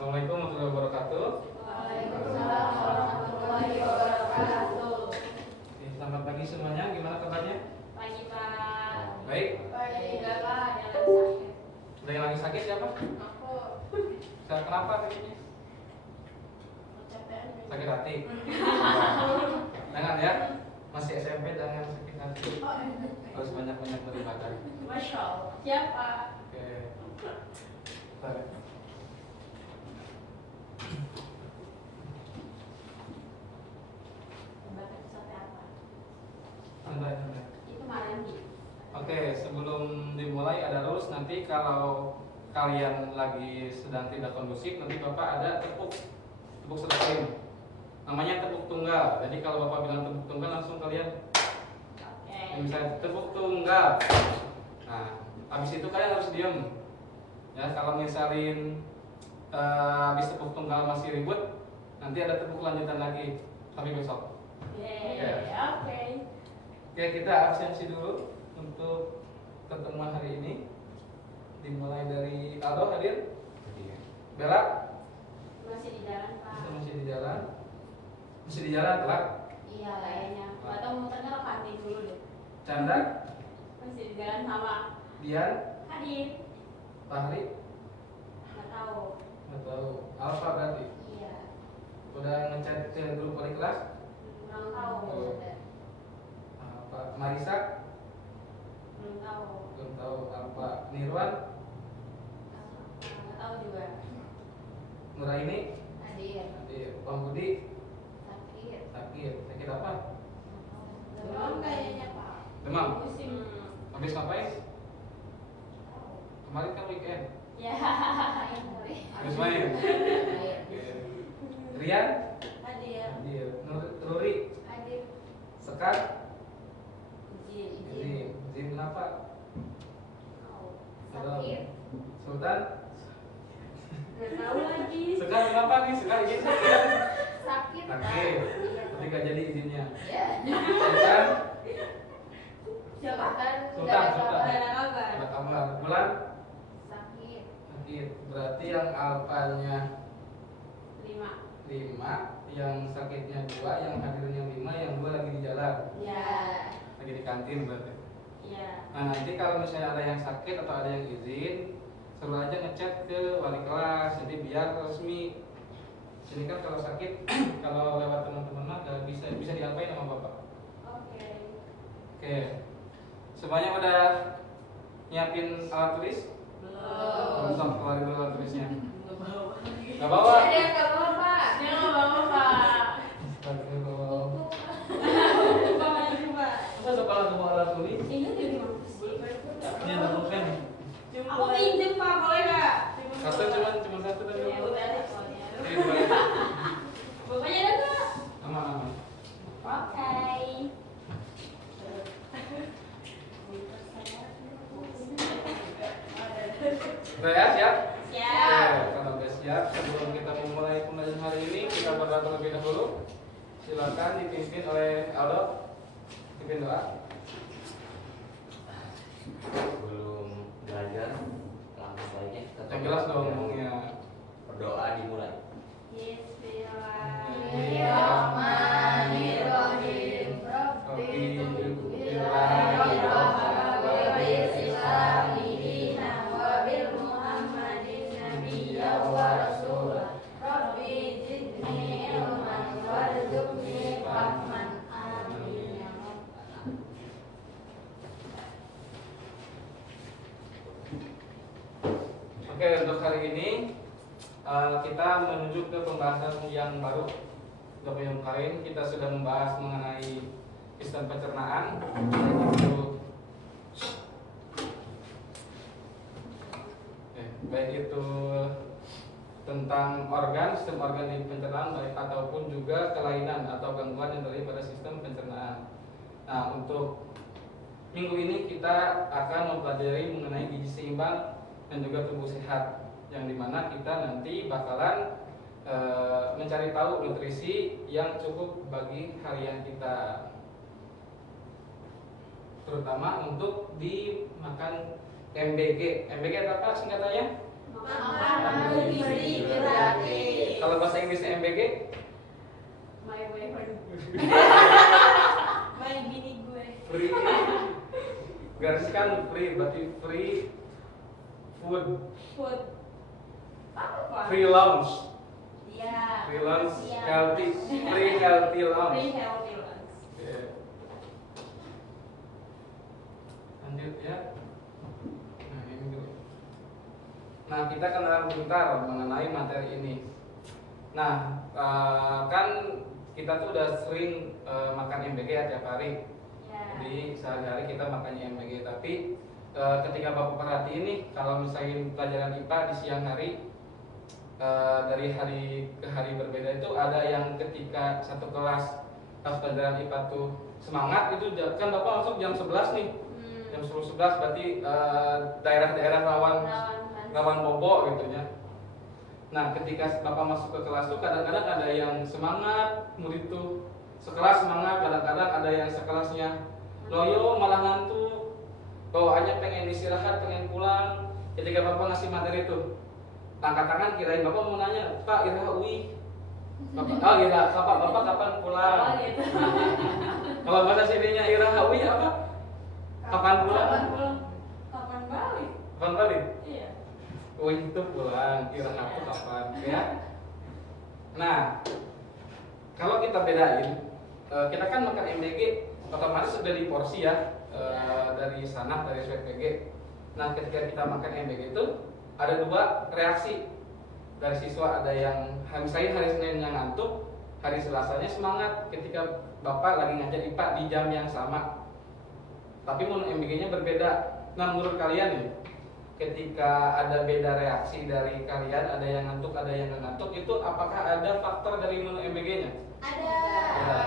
Assalamualaikum warahmatullahi wabarakatuh. Waalaikumsalam warahmatullahi wabarakatuh. Oke, selamat pagi semuanya. Gimana kabarnya? Pagi Pak. Baik. Baik Pak. Jangan sakit. Ada yang lagi sakit siapa? Aku Kenapa sakitnya? kecapean. Sakit hati. Jangan ya. Masih SMP jangan sakit hati. Harus banyak-banyak beribadah. Masya Allah. Siapa? Oke. Bentar. Bakar sate apa? Santai, santai. Itu mandi. Oke, sebelum dimulai ada rules. Nanti kalau kalian lagi sedang tidak kondusif, nanti Bapak ada tepuk sedeling. Namanya tepuk tunggal. Jadi kalau Bapak bilang tepuk tunggal, langsung kalian Oke. misalnya tepuk tunggal. Nah, habis itu kalian harus diem. Ya, kalau misalin habis tepuk tunggal masih ribut, nanti ada tepuk lanjutan lagi sampai besok. Oke. Oke, kita absensi dulu untuk pertemuan hari ini. Dimulai dari Aldo hadir. Bella Masih di jalan Pak. masih di jalan. Masih di jalan telat. Iya kayaknya. Atau muternya ke kantin dulu deh. Canda, Masih di jalan sama Dian, Hadir. Fahri, Nggak tahu. nggak tahu. Alfa berarti. Iya. Udah ngechat ke grup wali kelas. Kurang tahu. Oh. Alfa, Marisa, Belum tahu. belum tahu. Alfa, Nirwan, Nggak tahu juga. Nuraini, Hadir. hadir. Bang Budi, Sakit. sakit apa? Demam kayaknya Pak. Demam. Pusing. Habis ngapain? Kemarin kan weekend. Ya. Habis main. Oke. Rian, Hadir. hadir. Ruri, Hadir. Sekar, Izin. Izin kenapa? Sakit. Sultan, Nggak tahu lagi. Sekar kenapa nih? Sekar izin sakit. Sakit. Sakit. Tapi nggak jadi izinnya. Ya. Sultan, Siapa kan? Sultan. Nggak ada kabar. Ada kamar. Bulan, Sakit. sakit. Berarti yang alfanya 5. 5, yang sakitnya 2, yang hadirnya 5, yang 2 lagi di jalan. Ya. Lagi di kantin berarti. Ya. Nah, nanti kalau misalnya ada yang sakit atau ada yang izin, suruh aja ngechat ke wali kelas, jadi biar resmi. Sini kan kalau sakit, kalau lewat teman-teman mah gak bisa diapain sama bapak. Oke. Oke, semuanya udah nyiapin alat tulis? Belum. Belum, keluarin dulu alat tulisnya. Gak Ada bawa? yang nggak bawa Pak? Dia nggak bawa Pak. Astagfirullah. Coba. Masa sekolah semua alat tulis? Ini dari mana sih? Ini ada pulpen. Aku pinjem Pak, boleh nggak? Satu cuma satu tadi. Ya udah deh. Ini dua ya. Bapaknya ada nggak? Aman. Oke. Udah ya, siap? Siap. Oke, kalau udah siap, sebelum kita memulai pembelajaran hari ini, kita berdoa terlebih dahulu. Silakan dipimpin oleh Aldo. Pimpin doa. Sebelum belajar, langkah baiknya kita Yang jelas dong ngomongnya. berdoa dimulai. Bismillahirrahmanirrahim. Rabbi Oke, untuk hari ini kita menuju ke pembahasan yang baru. Untuk yang kemarin kita sudah membahas mengenai sistem pencernaan, baik itu tentang sistem organ di pencernaan, baik ataupun juga kelainan atau gangguan yang terjadi pada sistem pencernaan. Nah, untuk minggu ini kita akan mempelajari mengenai gizi seimbang dan juga tubuh sehat, yang dimana kita nanti bakalan mencari tahu nutrisi yang cukup bagi harian kita, terutama untuk dimakan MBG. MBG apa singkatannya? Makan, gizi, gerak, Kalau bahasa Inggrisnya MBG? My boyfriend. My bini gue. Free. Gariskan free, berarti free food, Food. Apa? free lunch, Iya. free lunch, Iya. healthy, free healthy lunch. Free healthy lunch. Yeah. Lanjut ya. Nah ini dulu. Nah kita kenalan bentar mengenai materi ini. Nah kan kita tuh udah sering makan MBG ya tiap hari. Ya. Jadi sehari-hari kita makannya MBG. Tapi ketika Bapak perhatiin nih, kalau misalnya pelajaran IPA di siang hari dari hari ke hari berbeda itu ada yang ketika satu kelas pas pelajaran IPA tuh semangat itu kan Bapak masuk jam 11 nih. Jam 10-11 berarti daerah-daerah rawan bobo gitu ya. Nah ketika Bapak masuk ke kelas tuh kadang-kadang ada yang semangat murid tuh sekelas semangat, kadang-kadang ada yang sekelasnya loyo malah ngantuk, bawaannya pengen istirahat, pengen pulang. Ketika Bapak ngasih materi itu angkat tangan, kirain Bapak mau nanya, Pak Ira UI Bapak, oh Ira, Bapak kapan pulang? Oh, gitu. Kalau bahasa sininya Ira UI apa? Kapan pulang? Kapan pulang? Kapan balik? Kapan balik? Iya. UI itu pulang, Ira aku kapan ya? Nah kalau kita bedain, kita kan makan MBG otomatis sudah di porsi ya dari sana dari SWPG. Nah ketika kita makan MBG itu ada dua reaksi dari siswa, ada yang misalnya hari Senin yang ngantuk, hari Selasanya semangat ketika Bapak lagi ngajar IPA di jam yang sama. Tapi menurut MBG-nya berbeda. Nah menurut kalian nih, ketika ada beda reaksi dari kalian, ada yang ngantuk, ada yang nggak ngantuk, itu apakah ada faktor dari menu MBG-nya? Ada. Ya.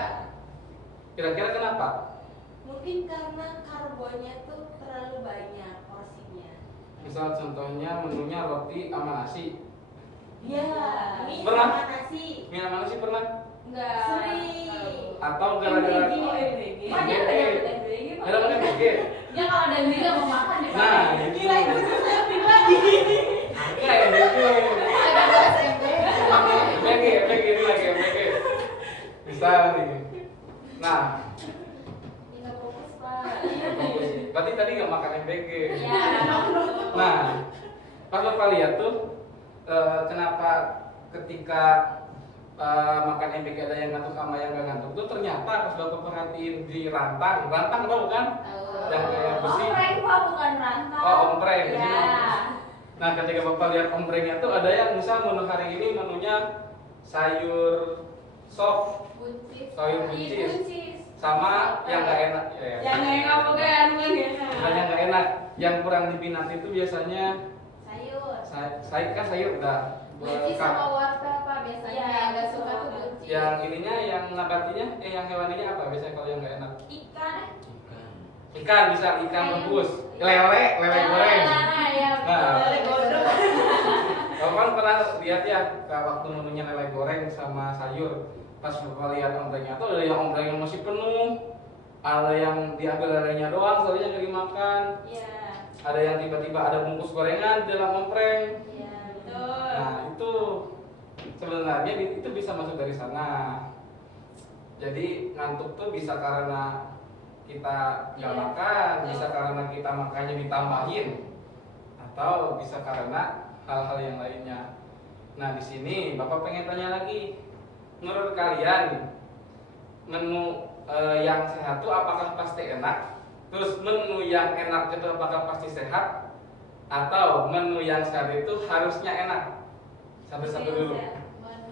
Kira-kira kenapa? Mungkin karena karbonnya tuh terlalu banyak porsinya. Misal contohnya menunya roti sama nasi. Iya. Mie Pernah? sama nasi. Mie sama nasi pernah? Enggak. Sering. Atau gara-gara MBG. Oh, MBG. MBG. Pak, dia nggak dapet MBG, Pak. Ada pakai MBG? Dia kalau ada MBG nggak mau makan ya, Pak. Nah, Gila itu siapin lagi. Enggak MBG. Ada bahasa MBG. MBG ini lagi MBG. Misal nih. Nah, Nggak fokus, Pak. berarti tadi nggak makan MBG. Ya. Nah, pas Bapak lihat tuh kenapa ketika makan MBG ada yang ngantuk sama yang nggak ngantuk tuh ternyata pas Bapak perhatiin di rantang tahu kan? Yang kayak besi. Ompreng, Pak, bukan rantang. Oh, ompreng. Ya. Nah, ketika Bapak lihat omprengnya tuh ada yang misal menu hari ini menunya sayur sop Buncis. Sayur Iya, buncis. sama yang nggak enak ya. Yang nggak enak bukan ya. Bukan yang nggak enak, yang kurang diminati itu biasanya Sayur. sayur kan sayur udah. Buncis sama wortel Pak biasanya Ya, yang nggak suka tuh buncis. Yang ininya, yang nabatinya, yang hewaninya apa biasanya kalau yang nggak enak? Ikan. Ikan bisa ikan rebus, lele goreng. Ya, Nah. lele godong. Kalau kan pernah lihat ya waktu menunya lele goreng sama sayur, pas Bapak lihat omprengnya tuh ada yang omprengnya masih penuh, ada yang diambil lelenya doang, sayurnya nggak dimakan, Iya. ada yang tiba-tiba ada bungkus gorengan di dalam ompreng. Iya, betul. Nah itu sebenarnya itu bisa masuk dari sana. Jadi ngantuk tuh bisa karena kita nggak Iya. makan, bisa karena kita makannya ditambahin, atau bisa karena hal-hal yang lainnya. Nah di sini Bapak pengen tanya lagi, menurut kalian menu yang sehat itu apakah pasti enak? Terus menu yang enak itu apakah pasti sehat? Atau menu yang sehat itu harusnya enak? Satu-satu dulu.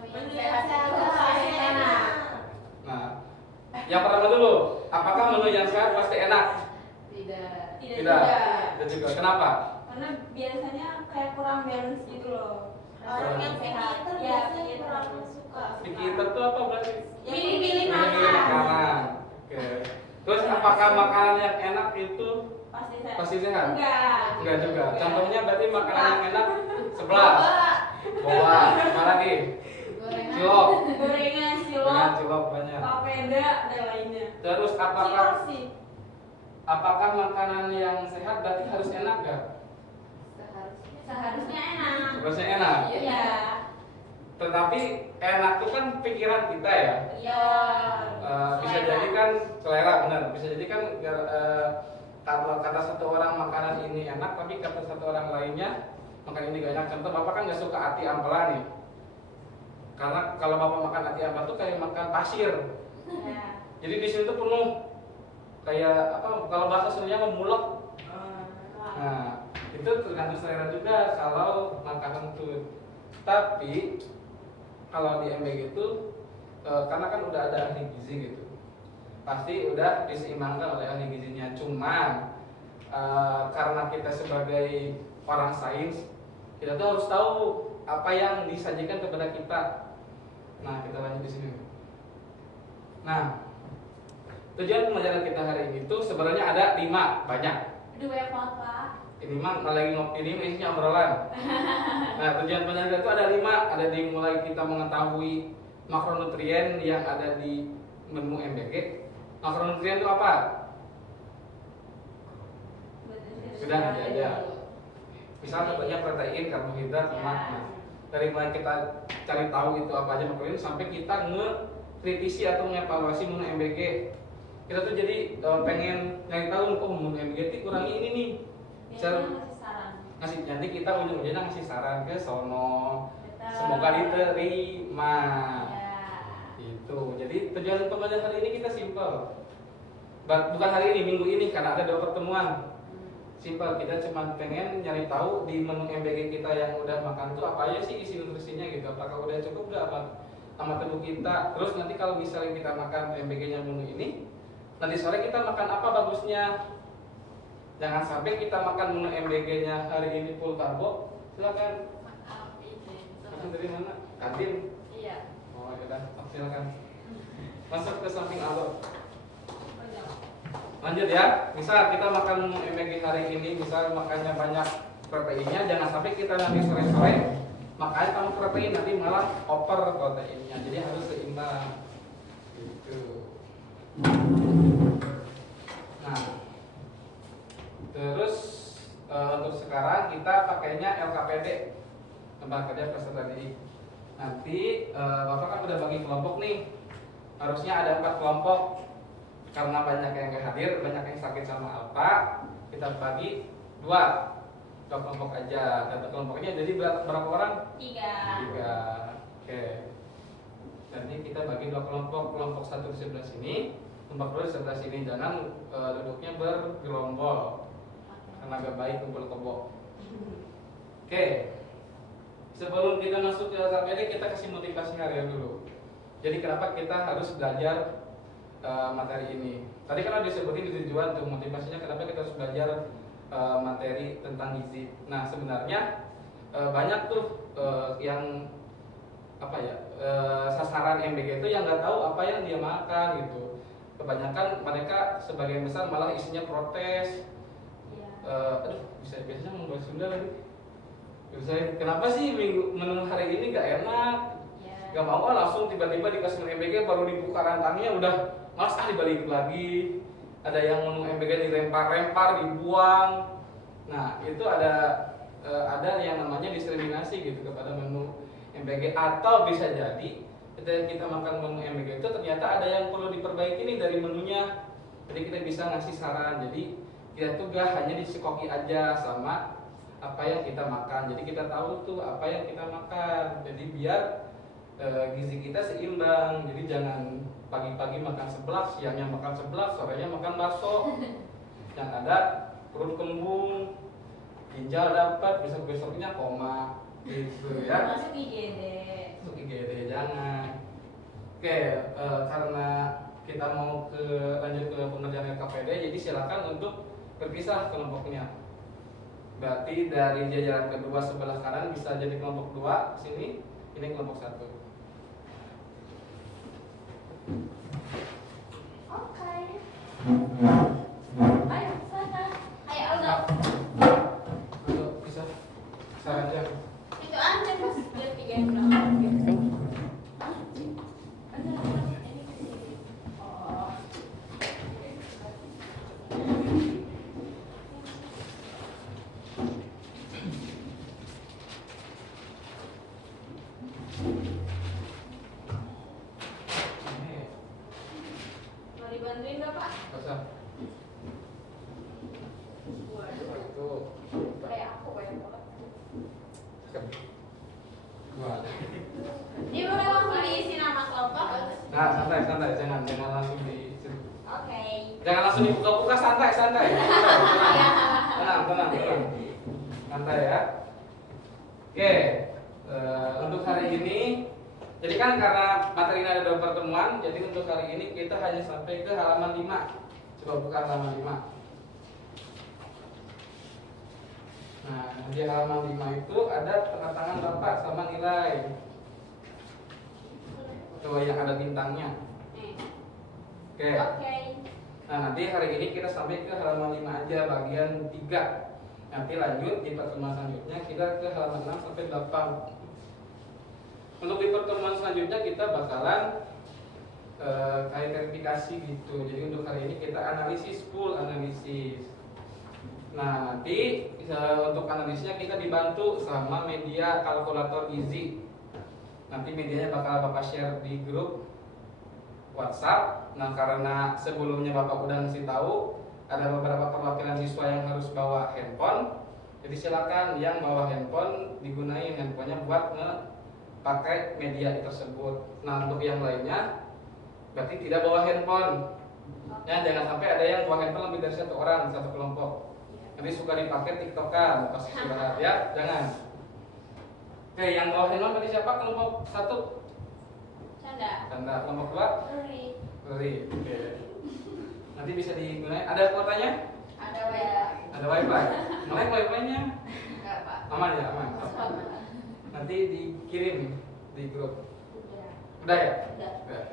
Menu yang sehat itu pasti enak. Nah, yang pertama dulu, apakah menu yang sehat pasti enak? Tidak. Tidak. Tidak juga. Kenapa? Karena biasanya kayak kurang balance gitu loh. Orang yang sehat. picky Ya, biasanya gitu. kurang suka. Picky eater itu apa berarti? Pilih-pilih Pilih makanan. Oke. Terus apakah makanan yang enak itu Pasti sehat. pasti sehat? Enggak. Enggak juga. Contohnya berarti makanan yang enak sebelah. Boba. Apa lagi? Gorengan. Cilok. Gorengan, Dengan cilok, cilok banyak. papeda, dan lainnya. Terus Cilok apakah sih. makanan yang sehat berarti harus enak gak? Seharusnya. Seharusnya enak. Harusnya enak. Iya. Tetapi enak itu kan pikiran kita ya. Iya. Bisa jadi kan selera, benar. Bisa jadi kan kalau kata satu orang makanan ini enak, tapi kata satu orang lainnya makanan ini gak enak. Contoh, bapak kan gak suka ati ampela nih. Karena kalau bapak makan ati ampela tuh kayak makan pasir. Ya. Jadi di sini tuh penuh kayak apa? Kalau bahasa Sundanya memulek. Nah, itu tergantung selera juga kalau makanan itu. Tapi kalau di MBG itu karena kan udah ada ahli gizi gitu, pasti udah diseimbangkan oleh ahli gizinya. Cuman karena kita sebagai orang sains, kita tuh harus tahu apa yang disajikan kepada kita. Nah, kita lanjut di sini. Nah, tujuan pembelajaran kita hari ini tuh sebenarnya ada 5, banyak. Aduh, banyak banget, Pak. Ini mah lagi ini isinya obrolan. Nah, tujuan pembelajaran itu ada 5. Ada dimulai kita mengetahui makronutrien yang ada di menu MBG. Makronutrien itu apa? Sudah nanti aja. Misal contohnya protein, karbohidrat, lemak. Nah, dari mulai kita cari tahu itu apa aja makronutrien sampai kita nge-kritisi atau mengevaluasi menu MBG. Kita tuh jadi pengen nyari tahu, oh menu MBG itu kurang ini nih. Biasanya ngasih saran. Ngasih, nanti kita ujung-ujungnya ngasih saran ke sono. Betul. Semoga diterima. Ya. Itu. Jadi tujuan pembelajaran hari ini kita simpel. Bukan hari ini, minggu ini karena ada 2 pertemuan. Simpel, kita cuma pengen nyari tahu di menu MBG kita yang udah makan tuh apa aja sih isi nutrisinya gitu. Apakah udah cukup gak sama tubuh kita. Terus nanti kalau misalnya kita makan MBG-nya menu ini, nanti sore kita makan apa bagusnya. Jangan sampai kita makan menu MBG-nya hari ini full karbo. Silakan. Maaf, izin. Makan dari mana? Kantin. Iya. Oh ya udah, silakan. Masuk ke samping alur. Lanjut ya. Misal kita makan menu MBG hari ini, misal makannya banyak proteinnya, jangan sampai kita nanti sore-sore makannya tambah protein, nanti malah over proteinnya. Jadi harus seimbang. Gitu. Nah, terus untuk sekarang kita pakainya LKPD, lembaga kerja peserta didik. Nanti bapak kan udah bagi kelompok nih, harusnya ada 4 kelompok. Karena banyak yang gak hadir, banyak yang sakit sama apa, kita bagi 2 kelompok aja. Satu kelompoknya jadi berapa orang? 3. 3. Oke. Nanti kita bagi 2 kelompok. Kelompok 1 di sebelah sini, kelompok 2 di sebelah sini. Jangan duduknya bergerombol, karena gak baik kumpul kebo. Oke. Sebelum kita masuk ke LKPD, kita kasih motivasi harian dulu. Jadi kenapa kita harus belajar materi ini? Tadi kan udah disebutin di tujuan tuh motivasinya kenapa kita harus belajar materi tentang gizi. Nah, sebenarnya banyak tuh yang apa ya, sasaran MBG itu yang nggak tahu apa yang dia makan gitu. Kebanyakan mereka sebagian besar malah isinya protes. Iya. Biasanya mau bahasa Sunda lagi. Saya kenapa sih menu hari ini gak enak? Iya. Gak mau langsung tiba-tiba dikasih menu MBG baru dibuka rantannya udah malas dibalik lagi. Ada yang menu MBG dilempar-lempar, dibuang. Nah, itu ada yang namanya diskriminasi gitu kepada menu MBG. Atau bisa jadi ketika kita makan menu MBG itu ternyata ada yang perlu diperbaiki nih dari menunya. Jadi kita bisa ngasih saran. Jadi kita tuh gak hanya disekoki aja sama apa yang kita makan. Jadi kita tahu tuh apa yang kita makan. Jadi biar gizi kita seimbang. Jadi jangan pagi-pagi makan seblak, siangnya makan seblak, sorenya makan bakso. Yang ada perut kembung, ginjal dapat, besok-besoknya koma gitu ya. Masuk IGD. Masuk IGD jangan. Oke, karena kita mau lanjut ke pengerjaan LKPD, jadi silakan untuk berpisah kelompoknya. Berarti dari jajaran kedua sebelah kanan bisa jadi kelompok 2 sini, ini kelompok 1. Oke. Ayo sana. Ayo Aldo. Ayo bisa saran aja. Itu aja Mas, biar 3 yang belakang. Hah? Ada ini ke sini. Oh. usah. Waduh, Satu. kayak aku banyak banget. Dua. Ini boleh langsung diisi nama kelompok. Nah, santai, jangan langsung Oke. jangan langsung dibuka-buka, santai. Tenang. Santai ya. Oke, untuk hari ini, jadi kan karena materi ini ada 2 pertemuan, jadi untuk hari ini kita hanya sampai ke halaman 5. Coba buka halaman 5. Nah, di halaman 5 itu ada tanda tangan Bapak sama nilai. Tuh yang ada bintangnya. Oke. Oke. Nah, nanti hari ini kita sampai ke halaman 5 aja bagian 3. Nanti lanjut di pertemuan selanjutnya kita ke halaman 6 sampai 8. Untuk di pertemuan selanjutnya kita bakalan kayak verifikasi gitu. Jadi untuk hari ini kita analisis, full analisis. Nah, nanti untuk analisisnya kita dibantu sama media kalkulator Easy. Nanti medianya bakal Bapak share di grup WhatsApp. Nah, karena sebelumnya Bapak udah ngasih tahu ada beberapa perwakilan siswa yang harus bawa handphone. Jadi silakan yang bawa handphone digunain handphonenya buat pakai media tersebut. Nah, untuk yang lainnya berarti tidak bawa handphone. Ya, jangan sampai ada yang bawa handphone lebih dari 1 orang satu kelompok. Nanti suka dipakai TikTokan pas istirahat ya, jangan. Oke, yang bawa handphone tadi siapa? Kelompok 1? Canda. Kelompok 2? Ruri. Oke. Nanti bisa digunakan. Ada kuotanya? Ada ya. Ada wifi. Mulai wifi-nya Enggak, Pak. aman ya, aman. Sama. Nanti dikirim di grup. Udah. Udah ya? Udah. Udah.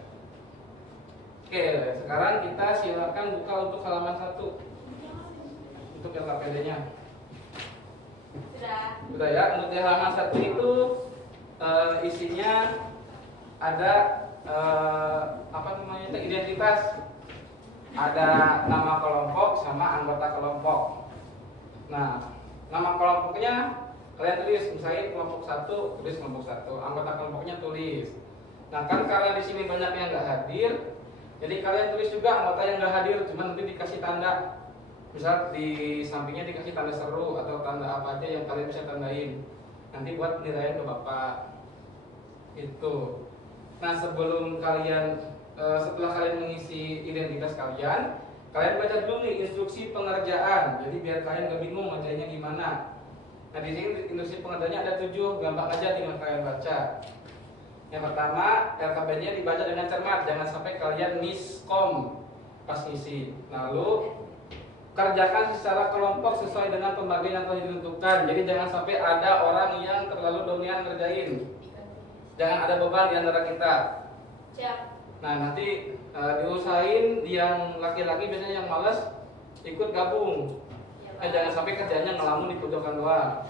Oke, sekarang kita silakan buka untuk halaman 1. Untuk LKPD-nya. Udah ya, untuk di halaman 1 itu isinya ada apa namanya itu identitas. Ada nama kelompok sama anggota kelompok. Nah, nama kelompoknya kalian tulis, misalnya kelompok 1 tulis kelompok 1, anggota kelompoknya tulis. Nah, kan karena di sini banyak yang nggak hadir, jadi kalian tulis juga anggota yang nggak hadir, cuma nanti dikasih tanda. Misal di sampingnya dikasih tanda seru atau tanda apa aja yang kalian bisa tandain. Nanti buat nilaiin ke Bapak. Itu. Nah, sebelum kalian setelah kalian mengisi identitas kalian baca dulu nih instruksi pengerjaan. Jadi biar kalian gak bingung ngerjainnya gimana. Nah, di sini instruksi pengerjaannya ada 7, gampang aja tinggal kalian baca. Yang pertama, LKP-nya dibaca dengan cermat, jangan sampai kalian miskom pas ngisi. Lalu kerjakan secara kelompok sesuai dengan pembagian yang telah ditentukan. Jadi jangan sampai ada orang yang terlalu dominan ngerjain. Jangan ada beban di antara kita. Siap. Nah, nanti diusahain yang laki-laki biasanya yang malas ikut gabung. Jangan sampai kerjanya ngelamun di pojokan doang.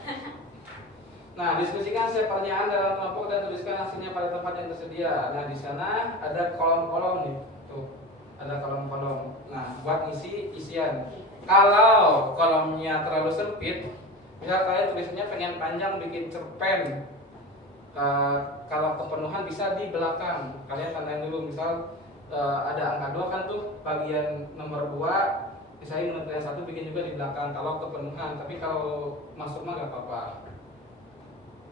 Nah, diskusikan setiap pertanyaan dalam kelompok dan tuliskan hasilnya pada tempat yang tersedia. Nah, di sana ada kolom-kolom nih. Tuh, ada kolom-kolom. Nah, buat ngisi isian. Kalau kolomnya terlalu sempit, misal kalian tulisannya pengen panjang bikin cerpen. Kalau kepenuhan bisa di belakang. Kalian tandain dulu, misal ada angka 2 kan tuh bagian nomor 2, misalnya menurut yang 1 bikin juga di belakang kalau kepenuhan. Tapi kalau masuk mah gak apa-apa.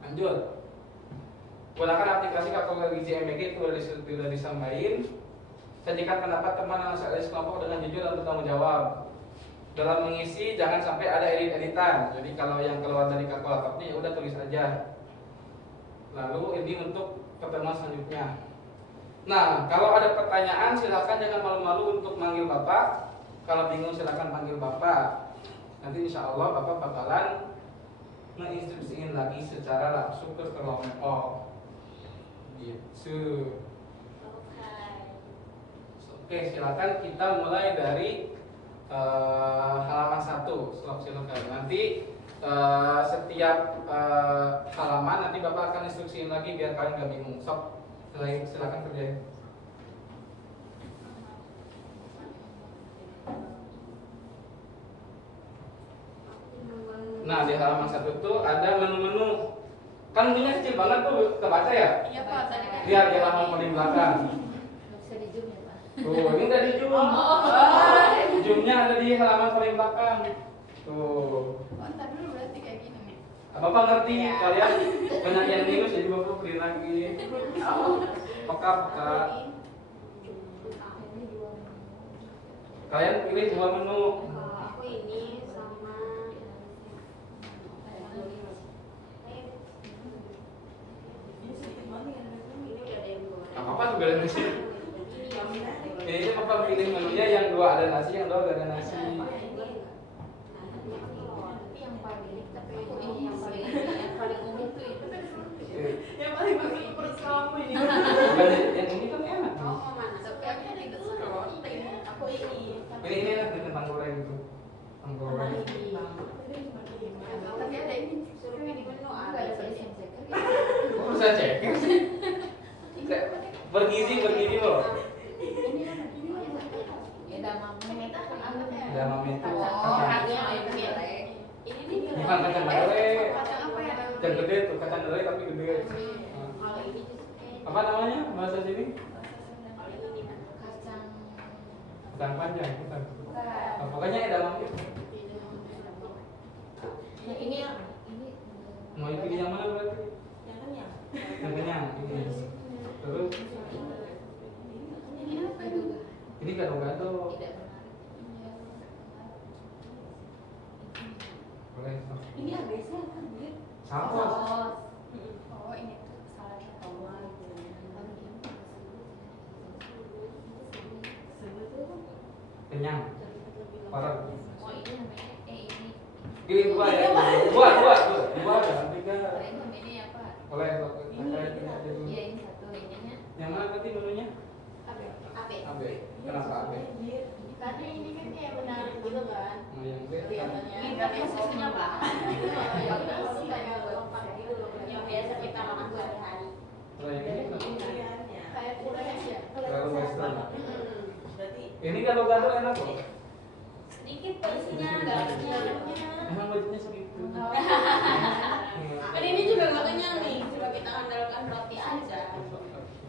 Lanjut. Gunakan aplikasi kalkulator Gizi MBG itu sudah disampaikan. Sajikan pendapat teman yang sekelas kelompok dengan jujur dan bertanggung jawab. Dalam mengisi jangan sampai ada edit-editan. Jadi kalau yang keluar dari kalkulatornya ya udah tulis aja. Lalu ini untuk pertemuan selanjutnya. Nah, kalau ada pertanyaan silakan jangan malu-malu untuk manggil Bapak. Kalau bingung silakan panggil Bapak. Nanti insya Allah Bapak bakalan menginstruksiin lagi secara langsung ke kelompok. Gitu. Oke, silakan kita mulai dari halaman 1. Silakan. Nanti setiap halaman nanti Bapak akan instruksiin lagi biar kalian gak bingung. Sok, silakan kerjain. Nah, di halaman 1 itu ada menu-menu. Kan menunya kecil banget tuh, kebaca ya? Iya Pak, tadi kan. Lihat di halaman paling belakang. Nggak bisa di zoom ya, Pak. Tuh, ini udah di zoom. Zoomnya ada di halaman paling belakang. Tuh. Oh, ntar dulu berarti kayak gini nih. Bapak ngerti, kalian banyak yang minus jadi bapak beli lagi. Peka. Kalian pilih 2 menu. Aku ini sama ini udah ada yang dua. Apa tuh kalian di sini? Ini bapak pilih menunya yang 2 ada nasi, yang 2 gak ada nasi. Tapi yang paling yang paling umum tuh itu kan Yang paling bagus perut kamu ini. Yang ini kan enak. mau mana? Tapi aku yang itu roti. Aku ini. Ini enak nih kentang goreng itu. Kentang goreng. Tapi ada ini Suruh pilih menu Enggak ada pedes yang ceker. Kok bisa cek? Bergizi loh. Edamame itu kan anaknya. Edamame itu Oh, kacang. harganya lain gele. Ini nih. Bukan kacang dele. Kacang apa ya? Kacang gede tuh, kacang dele tapi gede. Kalau ini justru Apa namanya bahasa sini? kacang Kacang panjang, bukan. Bukan. Oh, pokoknya edamame. yang ini ini Mau pilih yang mana berarti? Yang kenyang. Yang kenyang ini. Terus Ini apa juga? ini gado-gado. tidak menarik. Boleh. Ini ABC kan, Bud? Saus. Oh, ini tuh saladnya tomat. Kenyang. Parah. Oh ini namanya ini Ini 2 ya. 2 ya. 3. ini namanya apa? Boleh. Boleh. Iya ini satu ininya Yang mana tadi menunya? AB. AB. Kenapa AB? Karena ini kan kayak menarik gitu kan. Nah, yang B. Kelihatannya. Ini kan posisinya apa? Ya udah sih kayak Yang biasa kita makan sehari-hari. Kalau yang ini kenapa? kayak kurang aja. Terlalu western. Berarti Ini gado-gado enak kok. sedikit porsinya, nggak kenyang. Emang budgetnya segitu. Kan ini juga nggak kenyang nih, cuma kita andalkan roti aja.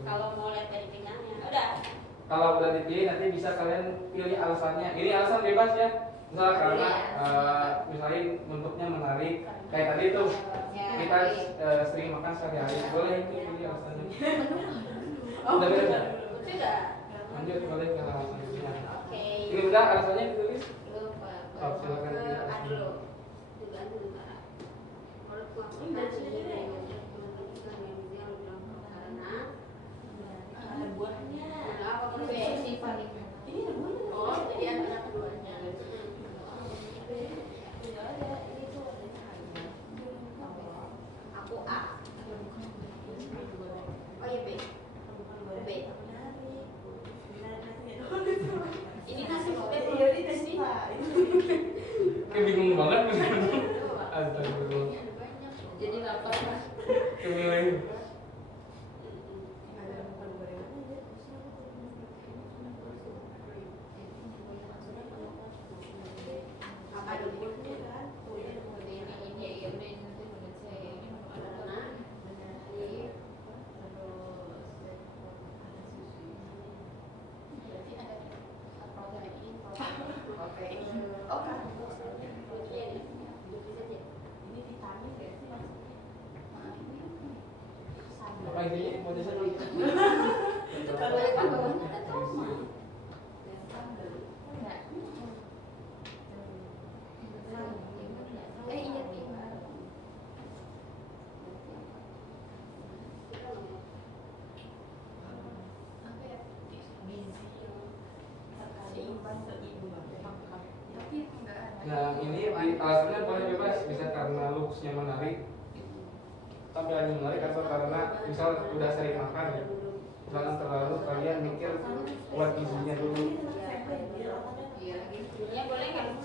Kalau mau lihat dari kenyangnya, udah. Kalau udah dipilih nanti bisa kalian pilih alasannya. Ini alasan bebas ya. Misal karena misalnya bentuknya menarik. Kayak tadi tuh kita sering makan sehari-hari. Boleh itu pilih alasannya. Udah bebas. Sudah. Lanjut boleh ke alasannya. Oke. Ini udah alasannya ditulis. Lupa. Oh, silakan. Aduh loh. Dugaan dulu Kak. Ini dari sini aja deh. Karena ada buahnya. Apa sih paling Ini ada buahnya. Oh, jadi antara keduanya. Tidak ada. Ini tuh ada aku A. Oh iya B. B. Ini nasi putih belum dites nih. Kayak bingung banget nih. Astagfirullah. Jadi lapar lah. Kemilih. Apa ada buahnya kan? Ini ya udah ini nanti menurut saya ini Karena Berarti ada protein. Oke. Oh, kan. ini vitamin ya sih. Apa ini? Mau disebut? Boleh kan bawahnya ada tomat. Enggak. Iya timbal. Apa ya? Seimbang seimbang. Tapi enggak ada. Nah ini alasannya boleh bebas. Bisa karena looksnya menarik. Tampilannya menarik atau karena misal udah sering makan ya. Jangan terlalu kalian mikir buat gizinya dulu. Iya gitu. Ya boleh nggak?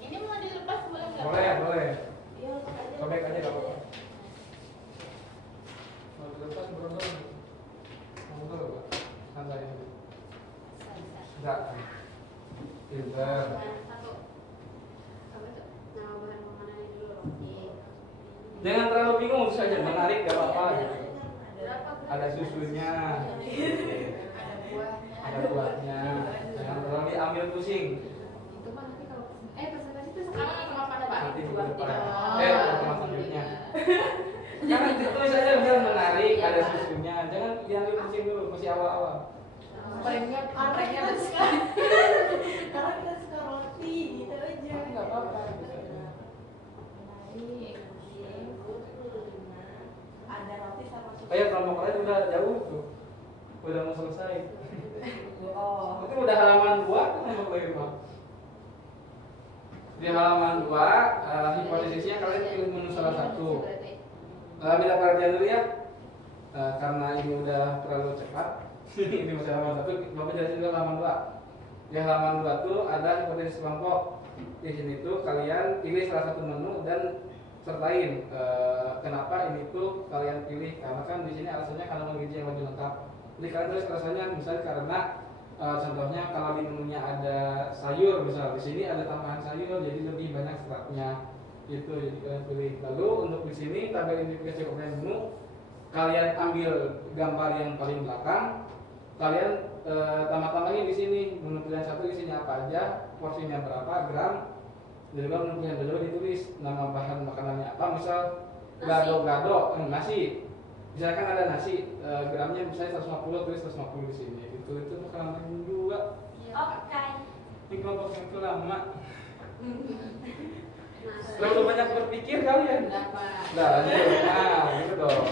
Ini mau dilepas boleh nggak? Boleh ya, boleh. Iya, lepas aja. Sobek aja gak apa-apa. Mau dilepas berondong. Mau dulu Pak. Santai aja. Enggak. Pinter. Satu. Apa tuh? Nama bahan makanannya dulu roti. Jangan terlalu bingung saja menarik gak apa-apa. Berapa? Ada susunya. buahnya. ada buahnya. Jangan terlalu diambil pusing. Itu mah nanti kalau presentasi itu sekarang atau kapan Pak? Nanti minggu Buah depan. tiga. Pertemuan selanjutnya. Karena tulis aja biar menarik, ada susunya. Jangan diambil pusing dulu, masih awal-awal. Gorengnya ada Karena kita suka roti gitu aja. Enggak apa-apa. menarik. Ada roti sama susu. Kayak kelompok lain udah jauh tuh. Udah mau selesai. Oh. Itu udah halaman 2 kan kelompok lain mah. Di halaman 2 hipotesisnya kalian pilih menu salah satu. Minta perhatian dulu ya. Karena ini udah terlalu cepat. Ini masih halaman 1, Bapak jelasin dulu halaman 2. Di halaman 2 tuh ada hipotesis kelompok. Di sini tuh kalian pilih salah satu menu dan sertain kenapa ini tuh kalian pilih, karena kan di sini alasannya kandungan gizi yang lebih lengkap. Jadi kalian tulis alasannya misalnya karena contohnya kalau di menunya ada sayur, misal di sini ada tambahan sayur jadi lebih banyak seratnya gitu, jadi kalian pilih. Lalu untuk di sini tabel identifikasi komponen menu kalian ambil gambar yang paling belakang, kalian tambah-tambahin di sini menu pilihan satu isinya apa aja, porsinya berapa gram. Jadi kalau menu pilihan kedua ditulis nama bahan makanannya apa, misal gado-gado nasi. Misalkan ada nasi, gramnya misalnya 150, tulis 150 di sini. Gitu itu makanan yang kedua. Oke. Ini kelompok yang itu lama. Terlalu banyak berpikir kalian. Nah, lanjut. Nah, gitu dong.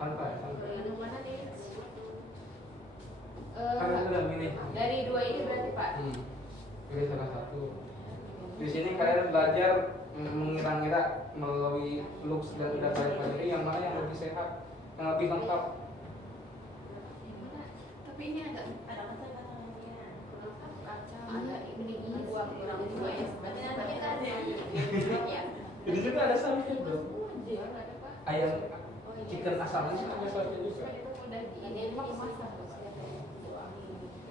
Santai, santai. Yang mana nih? Kalian udah milih. Dari dua ini berarti Pak. Pilih salah satu. Di sini kalian belajar mengira-ngira melalui looks dan tidak pelajari yang mana yang lebih sehat, yang lebih lengkap. Tapi ini ada Kacang-kacangnya. kacang, ada ini buah kurang dua ya. Berarti nanti kita ada ya. Jadi juga ada sausnya bro. Iya, ada Pak. Ayam chicken asalnya sih ada sausnya juga. Itu udah ini mah kemasan.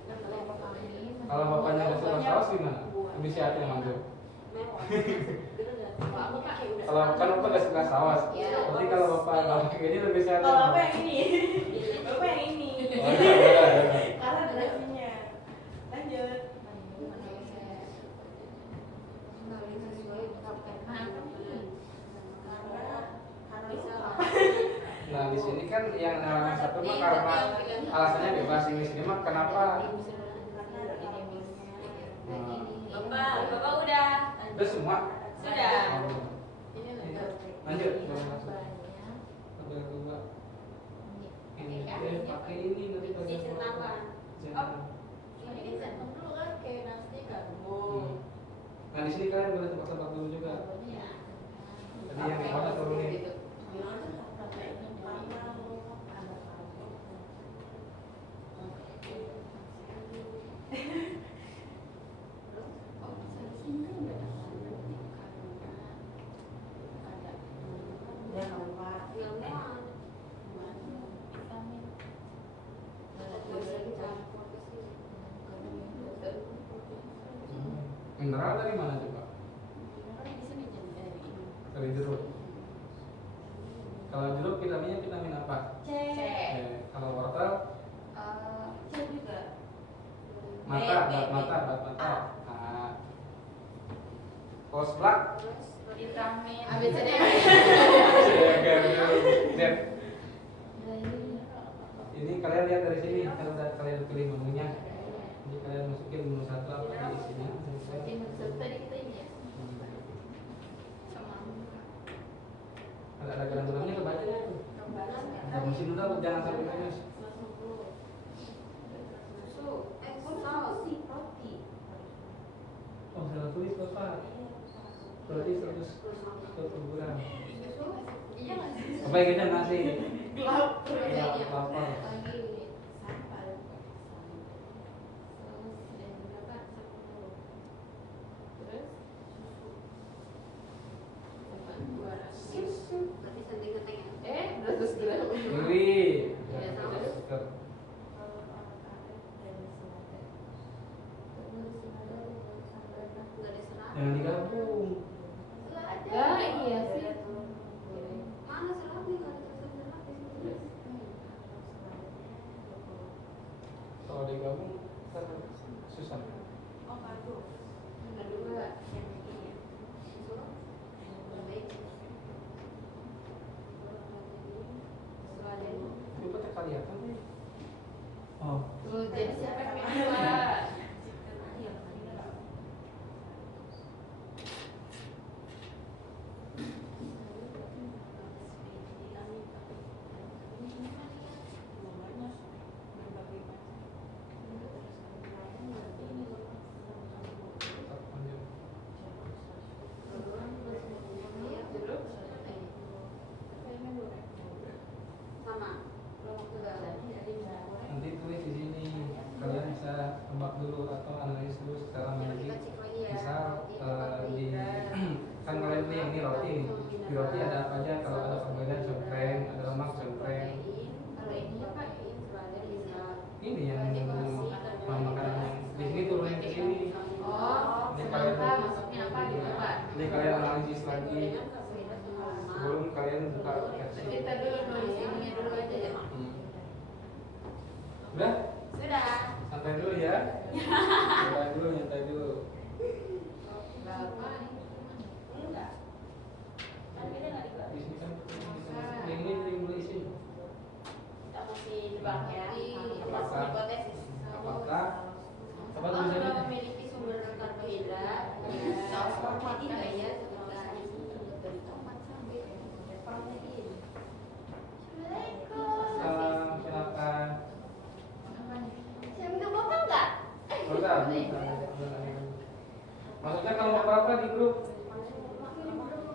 Kalau yang pertama ini Kalau bapaknya nggak suka saus gimana? Lebih sehat yang mana? Kalau kan bapak nggak suka saus, berarti kalau bapak ini lebih sehat. Kalau apa yang ini? Apa yang ini? Oh, ya. Karena dressingnya. Lanjut. Nah di sini kan yang halaman satu mah karena alasannya bebas, ini sini mah kenapa? Bapak udah. Udah semua. Sudah. Lanjut. Tabel kedua. Ini pakai ini nanti tabel Season tambahan. Jangan. Ini kan jantung dulu kan kayak nasi kan. Nah di sini kalian boleh tebak-tebak dulu juga. Tadi yang di bawah turunin. Mineral dari mana coba? Dari jeruk. Kalau jeruk vitamin apa? C. Kalau wortel C juga. mata, bat mata. Nah. Kalau seblak vitamin A B C D. Z. Ini kalian lihat dari sini, kalau kalian pilih menunya. Jadi kalian masukin menu satu apa di isinya. Berarti maksud tadi kita ini ya. Sama Ada garam-garamnya kebaca ya tuh. Nah, mesin udah jangan sampai minus. Oh, salah tulis bapak. Berarti 100 gram. iya nggak sih? Apa yang kita nasi? Gelap. Ya, lapar. Lagi sampah. Dan berapa? 10. Terus 200. Berarti senting-senting ya. 200 gram. Ngeri. Ya, Ya, sama. sekitar. Nggak diserah. Jangan digabung. Ya, iya sih. Mana seratnya? Nggak ada tulisan serat di situ. kelihatan nih. Oh. Tuh, jadi siapa yang main Pak? Nanti tulis di sini, kalian bisa tebak dulu atau analisis dulu secara medis. Misal di kan kalian pilih ini roti nih. Di roti ada apa aja? Kalau ada perbedaan cempreng, ada lemak cempreng. Kalau ini Pak, Ini yang makanan yang di sini turunin ke sini. oh, Ini kenapa kalian masuknya apa gitu Pak? Ini kalian analisis lagi sebelum kalian buka aplikasi. Kita dulu nulis ininya dulu aja ya. Udah? Sudah. Santai dulu ya. Nyantai dulu, nyantai dulu. Bapak Enggak. Kan kita nggak dikeluarin. Di sini kan ini boleh isi. Kita masih dibahas ya. Apakah- Hipotesis. Apakah apa Kalau tulisannya? memiliki sumber karbohidrat, saus tomat tidak kayaknya Silakan. Saya minta bapak enggak? Udah. Maksudnya kelompok berapa di grup?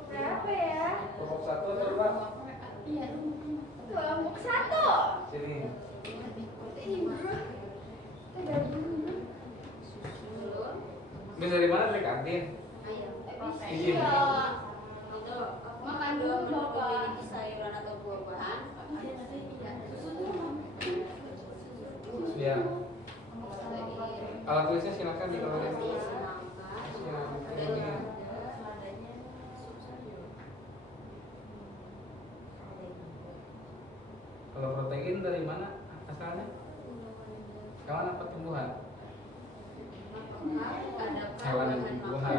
Berapa ya? Kelompok 1 atau 2? Iya, Kelompok 1. Sini. Ini bro. Ada bro. Beli dari mana? Dari kantin. Izin. Iya. Itu Makan dua dulu, menu Bapak. memiliki sayuran atau buah-buahan. Ya. Alat tulisnya silakan dikeluarin. Kalau protein dari mana asalnya? Hewan apa tumbuhan? Hewan dan tumbuhan.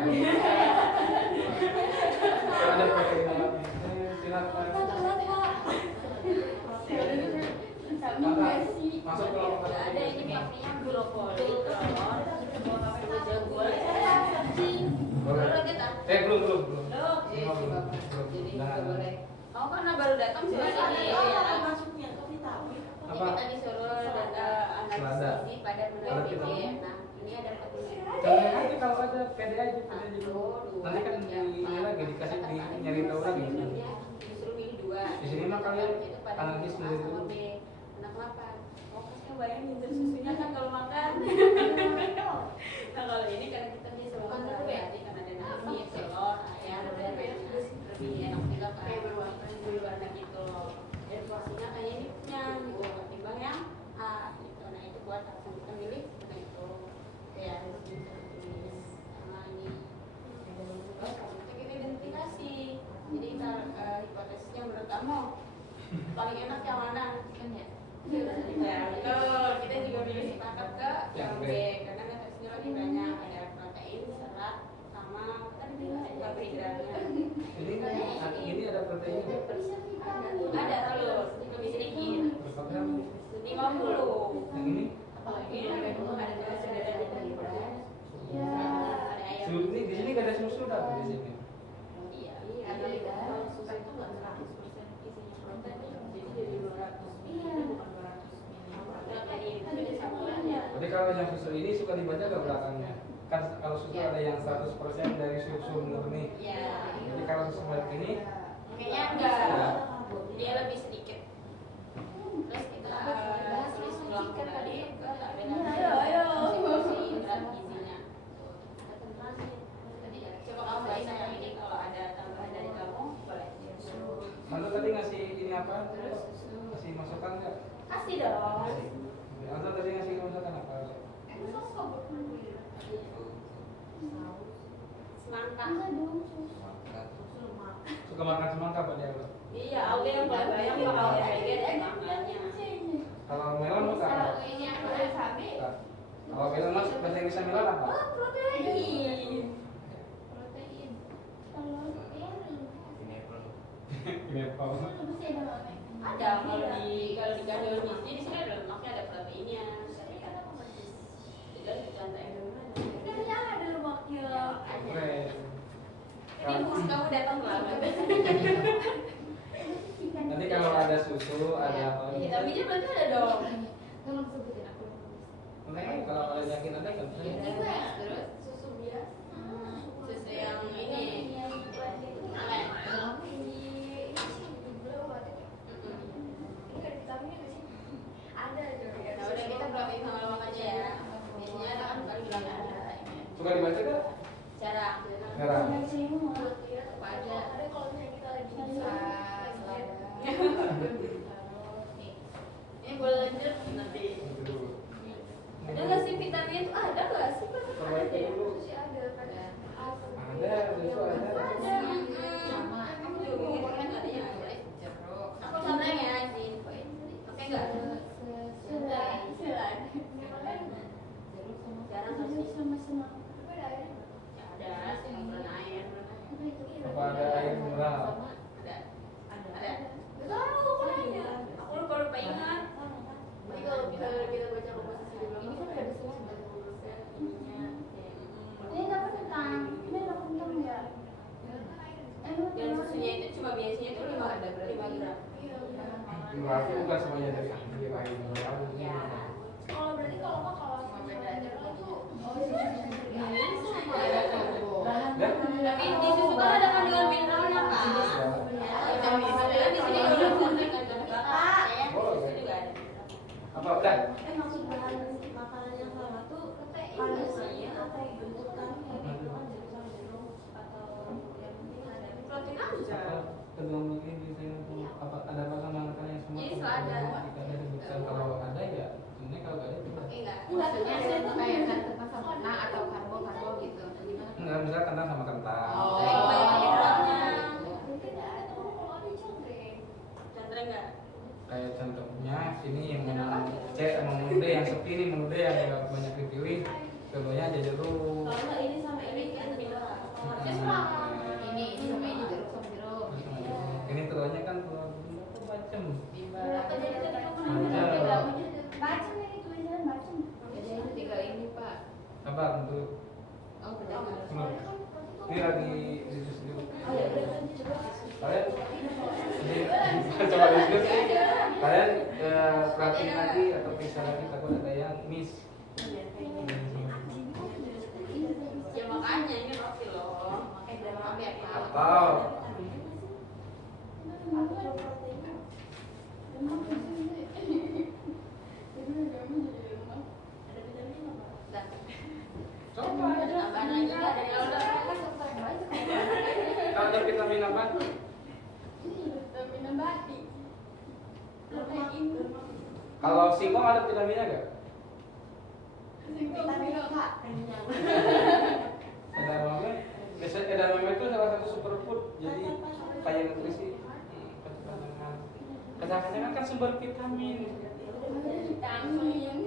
Ada protein alamnya. Silakan. Masuk ke kelompok Nggak ada ini pakainya brokoli, telur, jagung. Boleh. Belum kita. Belum. Belum. Jadi nggak boleh. Oh karena baru datang sih ini. Masuknya ke vitamin. Apa? Kita disuruh data Selada. analisis gizi pada menu Kalau kita- BPJS. Nah ini ada petunjuk. Jangan aja kalau ada pede aja dulu. Nanti kan ini lagi dikasih di nyari tahu lagi. Disuruh milih 2. Di sini mah kalian analisis sendiri dulu. Anak apa? Oh kasih bayangin terus susunya kan kalau makan. Nah kalau ini karena kita disuruh makan berarti karena ada nasi, telur, ayam, dan lebih enak juga kan. Berwarna gitu loh. Dan porsinya kayak ini punya gitu. Ketimbang yang A gitu. Nah itu buat aku kita milih nah itu. Ya tulis sama ini. Terus kita identifikasi. Jadi hipotesisnya menurut kamu paling enak yang mana? Kan ya. Ya betul. Kita juga milih sepakat ke yang B karena nutrisinya lebih banyak ada protein, serat, sama tadi bilang karbohidratnya. Ini ada proteinnya. Ada telur lebih sedikit. Berapa gram? 50. Yang ini? Apalagi ada telur sudah ada karbohidrat. Ya. Ada ayam. Susu ini di sini gak ada susu dah di sini. Iya. Kalau susu itu nggak 100% isinya protein, jadi jadi 200 ml bukan 200 ml. Jadi itu beda campurannya. Jadi kalau yang susu ini suka dibaca ke belakangnya. Kan kalau susu ada yang 100% dari susu murni. Iya. Jadi kalau susu merek ini Kayaknya enggak. Dia lebih sedikit. Terus kita tulis ulang kembali ke tabel indrat gizinya. Coba kamu baca yang ini kalau ada tambahan dari kamu boleh. Anda tadi ngasih ini apa? Kasih masukan nggak? Kasih dong. Kasih. Anda tadi ngasih masukan apa? Semangka. Suka makan semangka Pak dia? Iya, Aulia yang paling banyak bakal dia semangkanya. Kalau melon bukan? Ini aku ada sabi. Kalau melon mas bahasa Inggrisnya melon apa? Protein. Protein. Telur. Ini apple. Ini apa? Masih ada apa? Ada kalau di kandung gizi lainnya. Tapi kenapa masih? Tidak dicantai dulu. Kan ada lemaknya. Keren. Ini khusus kamu datang terlambat. Nanti kalau ada susu, ada apa lagi? Vitaminnya berarti ada dong. Tolong sebutin aku. Makanya kalau ada yakin ada kan? Iya, terus susu biasa. Susu yang ini. Yang buat itu. Anget. Ini sih gula buat itu. Ini ada vitaminnya nggak sih? Ada juga ya. Nah udah kita berapa sama lemak aja ya. Biasanya kan kali bilang ada. Suka dibaca gak? Cara. Merah. Ada kalau misalnya kita lagi bisa Ini boleh lanjut nanti. Ada nggak sih vitamin? Ada nggak sih? Ada deh. Ada, susu ada. sama Kamu juga mungkin kan tadinya ada. jeruk. Aku contohnya ya, Jin. Oke nggak? Sudah. Silakan. Jeruk sama Jarang nggak sih? sama. Ya ada. Campuran air. Apa ada air mineral? Ada. Ada. Nggak tahu aku nanya. Aku lupa ingat. Jadi kalau misalnya kita baca komposisi di belakang, Ini kan ada semua ininya. ini dapat tentang ya. Dan susunya itu cuma biasanya itu 5 gram. Berarti bukan semuanya dari ahli air mineral. Ya. Kalau berarti kalau beda jeruk itu Tapi di susu kan ada kandungan mineralnya kan? Vitamin mineral di sini udah disebutkan kakak. Ya, di sini juga ada. Apa udah? maksud bahan makanan yang sama tuh kandungannya atau bentukannya gitu kan jeruk sama jeruk atau yang penting ada Protein aja. Kedua ini saya apa ada makanan makanan yang semua? Jadi selada. Jika ada disebutkan kalau ada ya, ini kalau nggak ada tidak. Oke enggak? maksudnya saya tuh kayak kentang sama kentang atau karbo gitu gimana Enggak, misalnya kentang sama kentang. Oh, banyak mineralnya. mungkin ada kalau ada congreng Contohnya enggak? Kayak contohnya ini yang C sama menu D yang sepi nih, menu D yang nggak banyak dipilih. Keduanya aja jeruk. kalau ini sama ini kan mineral ini sama ini jeruk sama jeruk Ini telurnya kan telur macam. berapa jadi tadi kamu Macam. bacem ini tulisannya bacem jadi itu tinggal ini pak Sabar untuk oh betul belum. Ini lagi diskusi dulu. oh ya betul juga Kalian ini coba diskusi. Kalian perhatiin lagi atau bisa lagi takut ada yang miss. Ya makanya ini roti loh. Maaf ya Pak. Atau Ada vitamin apa? Dan coba ada tambahan lagi nggak dari kalau udah kalau ada vitamin apa? vitamin nabati protein Kalau singkong ada vitaminnya nggak? vitamin K kenyang Edamame, biasanya edamame itu salah satu superfood, jadi kaya nutrisi. Kacang-kacangan kan sumber vitamin. vitamin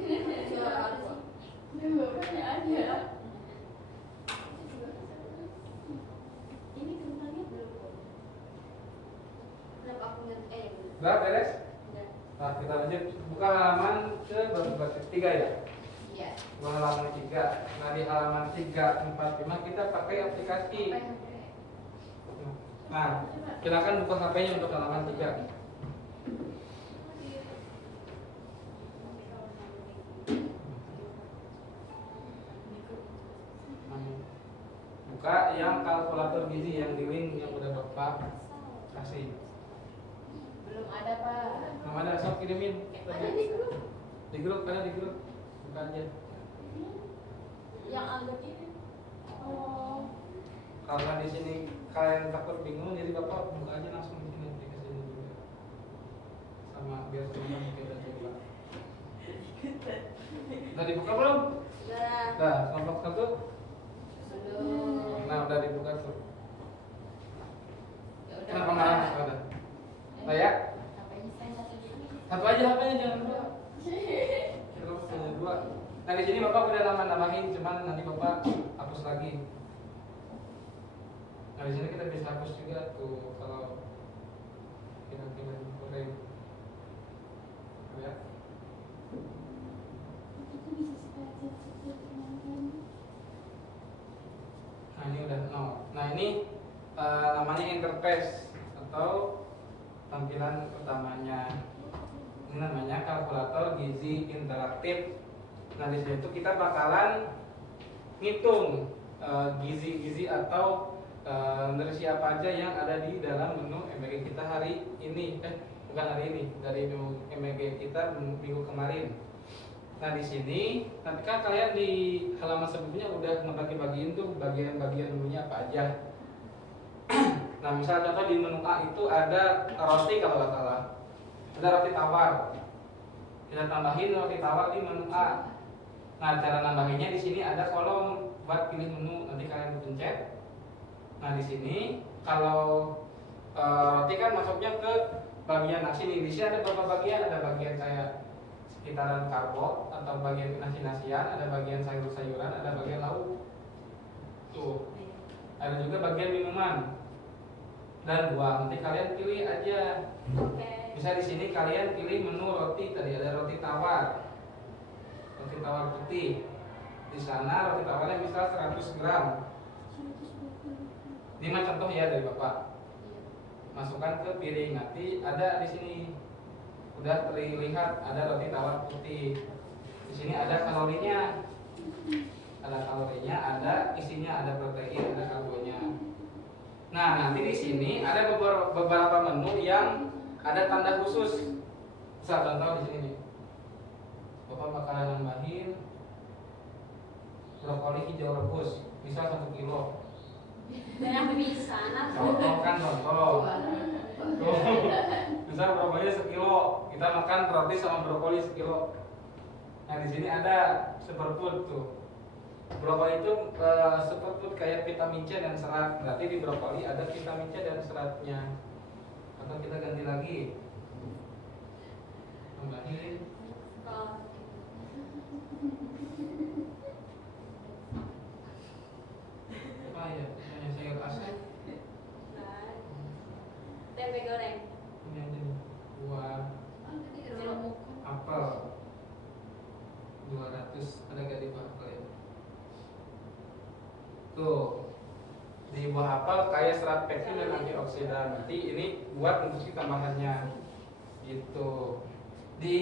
bapaknya ada ini kentangnya belum kenapa aku ngerti Udah beres? Nah kita lanjut buka halaman ke berbagai 3 ya. iya Buka halaman 3. Nah di halaman 345 kita pakai aplikasi. Nah silakan buka HP-nya untuk halaman 3. Buka yang kalkulator gizi yang di link yang udah Bapak kasih. belum ada pak Yang mana sok kirimin. Ada di grup. Di grup ada di grup. Buka aja. Yang anggap ini. oh Karena di sini kalian takut bingung jadi Bapak buka aja langsung di sini aplikasinya juga. Sama biar teman kita coba. Udah dibuka belum? Sudah. Udah, kelompok 1. Belum. Nah, udah dibuka tuh. ya udah Kenapa nggak udah? Nah ya, HP-nya saya satu aja HP-nya jangan 2. Terus hanya 2. Nah di sini Bapak udah nambahin, cuman nanti Bapak hapus lagi. Nah di sini kita bisa hapus juga tuh kalau kita pilih boleh. Ya. gizi interaktif. Nah di situ kita bakalan ngitung gizi-gizi atau nutrisi apa aja yang ada di dalam menu MBG kita hari ini. Bukan hari ini, dari menu MBG kita minggu kemarin. Nah di sini nanti kan kalian di halaman sebelumnya udah ngebagi-bagiin tuh bagian-bagian menunya apa aja. Nah misalnya contoh di menu A itu ada roti kalau nggak salah, ada roti tawar. Kita tambahin roti tawar di menu A. Nah cara nambahinnya di sini ada kolom buat pilih menu, nanti kalian pencet. Nah di sini kalau roti kan masuknya ke bagian nasi nih. Di sini ada beberapa bagian, ada bagian kayak sekitaran karbo atau bagian nasi-nasian, ada bagian sayur-sayuran, ada bagian lauk. Tuh. Ada juga bagian minuman dan buah. Nanti kalian pilih aja. Oke. Bisa di sini kalian pilih menu roti, tadi ada roti tawar. Roti tawar putih. Di sana roti tawarnya misal 100 gram. 5 contoh ya dari Bapak. Masukkan ke piring. Nanti ada di sini udah terlihat ada roti tawar putih. Di sini ada kalorinya. Ada kalorinya, ada isinya, ada protein, ada karbonya. Nah, nanti di sini ada beberapa menu yang ada tanda khusus. Misal contoh di sini nih. Bapak bakalan nambahin brokoli hijau rebus, misal 1 kilo. Dan bisa nah. Contoh kan contoh. Tuh. Misal brokoli 1 kilo, kita makan roti sama brokoli 1 kilo. Nah di sini ada superfood tuh. Brokoli itu superfood kayak vitamin C dan serat. Berarti di brokoli ada vitamin C dan seratnya. Atau kita ganti lagi. Tambahin apa ya? Hanya sayur asam. Tempe goreng. Ini aja nih. Buah apel 200, ada gak di buah apel ya? Tuh, di buah apel kaya serat pektin dan antioksidan. Berarti ini buat nutrisi tambahannya gitu. Di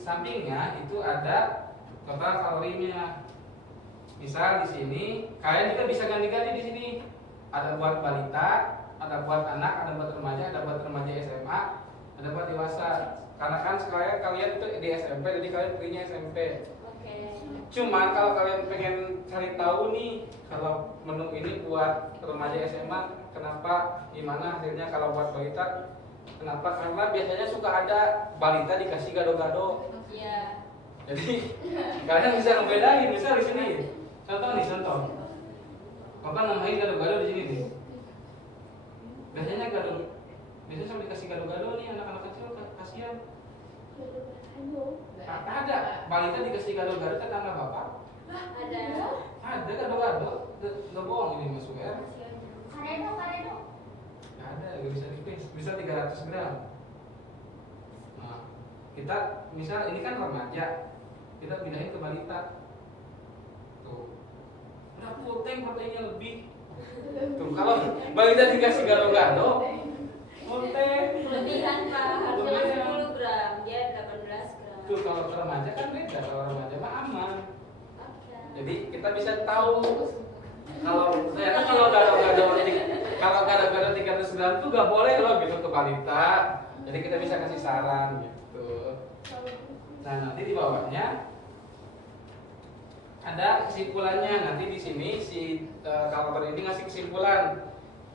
sampingnya itu ada total kalorinya. Misal di sini kalian juga bisa ganti-ganti di sini. Ada buat balita, ada buat anak, ada buat remaja, ada buat remaja SMA, ada buat dewasa. Karena kan sekalian kalian itu di SMP, jadi kalian pilihnya SMP. Oke. Cuman kalau kalian pengen cari tahu nih, kalau menu ini buat remaja SMA, kenapa, gimana hasilnya, kalau buat balita, kenapa? Karena biasanya suka ada balita dikasih gado-gado. Iya. Jadi kalian bisa ngebedain, misal di sini. Contoh nih, contoh. Bapak nambahin gado-gado di sini nih. Biasanya sama dikasih gado-gado nih anak-anak kecil, kasihan. Ada balita dikasih gado-gado tetangga Bapak. Ada. Ada gado-gado, nggak bohong ini Mas Uer. Karedo. Ada, nggak bisa dipilih, bisa 300 gram. Nah, kita misal ini kan remaja, kita pindahin ke balita. Tuh, udah full tank proteinnya lebih. Tuh, kalau balita dikasih gado-gado, full tank. Kelebihan Pak, harusnya 10 gram, dia 18 gram. Tuh, kalau ke remaja kan beda, kalau remaja mah aman. Oke. Jadi kita bisa tahu kalau ternyata kalau gado-gado 300 gram tuh gak boleh loh gitu ke balita. Jadi kita bisa kasih saran gitu. Nah nanti di bawahnya ada kesimpulannya. Nanti di sini si kalkulator ini ngasih kesimpulan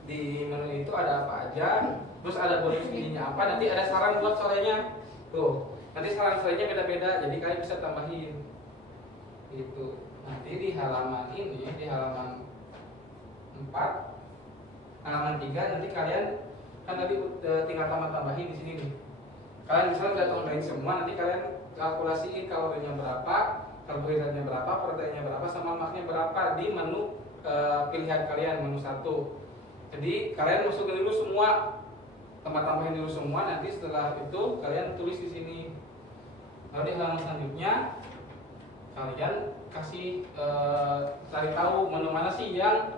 di menu itu ada apa aja. Terus ada bonus gizinya apa. Nanti ada saran buat sorenya. Tuh. Nanti saran sorenya beda-beda. Jadi kalian bisa tambahin. Gitu. Nanti di halaman ini, di halaman 4, halaman 3 nanti kalian kan tadi tinggal tambahin di sini nih. Kalian misalnya udah tambahin semua, nanti kalian kalkulasiin kalorinya berapa, karbohidratnya berapa, proteinnya berapa, sama lemaknya berapa di menu pilihan kalian, menu 1. Jadi kalian masukin dulu semua, tambahin dulu semua, nanti setelah itu kalian tulis di sini. Lalu di halaman selanjutnya kalian kasih cari tahu menu mana sih yang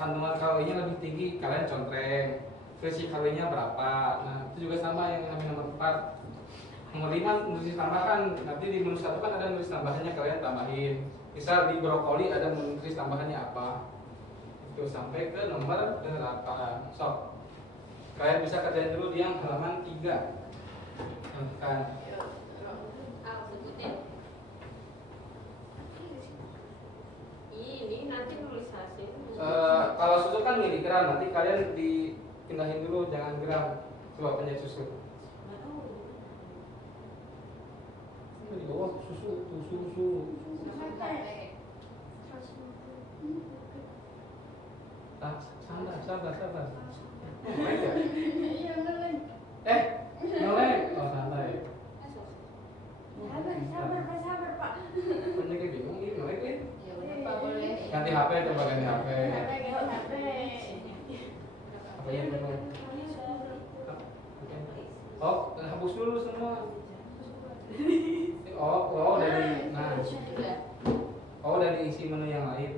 kandungan kalorinya lebih tinggi, kalian contreng. Friksi kalorinya berapa. Nah itu juga sama yang nomor 4. Nomor 5 nulis tambahan. Nanti di menu 1 kan ada nulis tambahannya, kalian tambahin. Misal di brokoli ada nulis tambahannya apa. Itu sampai ke nomor 8. So, kalian bisa kerjain dulu di yang halaman 3. Kan. Sebutin. Ini nanti nulis hasil. Kalau susu kan gini geram, nanti kalian dipindahin dulu, jangan geram. Coba penjahit susu. Di bawah susu, susu. Sabar. Melek ya? Iya, ngeleng. Melek. Oh, santai. Sabar, Pak. Penyakit bingung ini melek ya? Ya udah Pak, boleh. Ganti HP, coba ganti HP. HP. Apa yang belum? Oh, hapus dulu semua. Oh, dari nah. Oh, dari isi menu yang lain.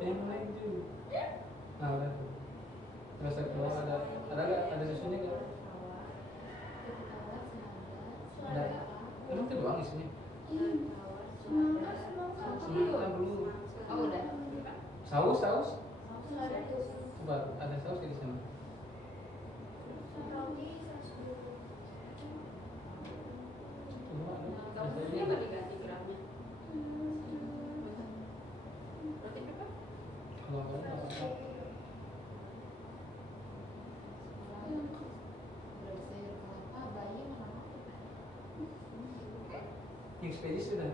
Yang lain juga. Nah, udah. Terus kedua ada susunya nggak? Ada. Emang itu doang isinya? Semangka belum. Oh udah. Saus? Coba ada saus di sana. Coba ada. Kamu nggak diganti gramnya. Berarti berapa? Kalau kamu nggak apa-apa. Yang spesies sudah.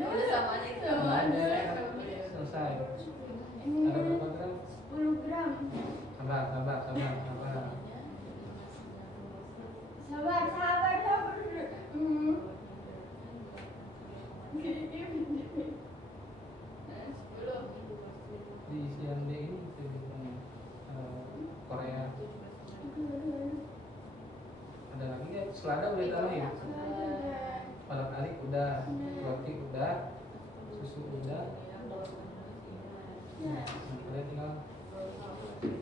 Udah sama aja itu. Ada. Selesai. Ada berapa gram? 10 gram. Sabar. Sabar. Di isian D ini Korea. Ada lagi nggak? Selada udah ditambahin. Palak alik udah, roti udah, susu udah. Nah, kalian tinggal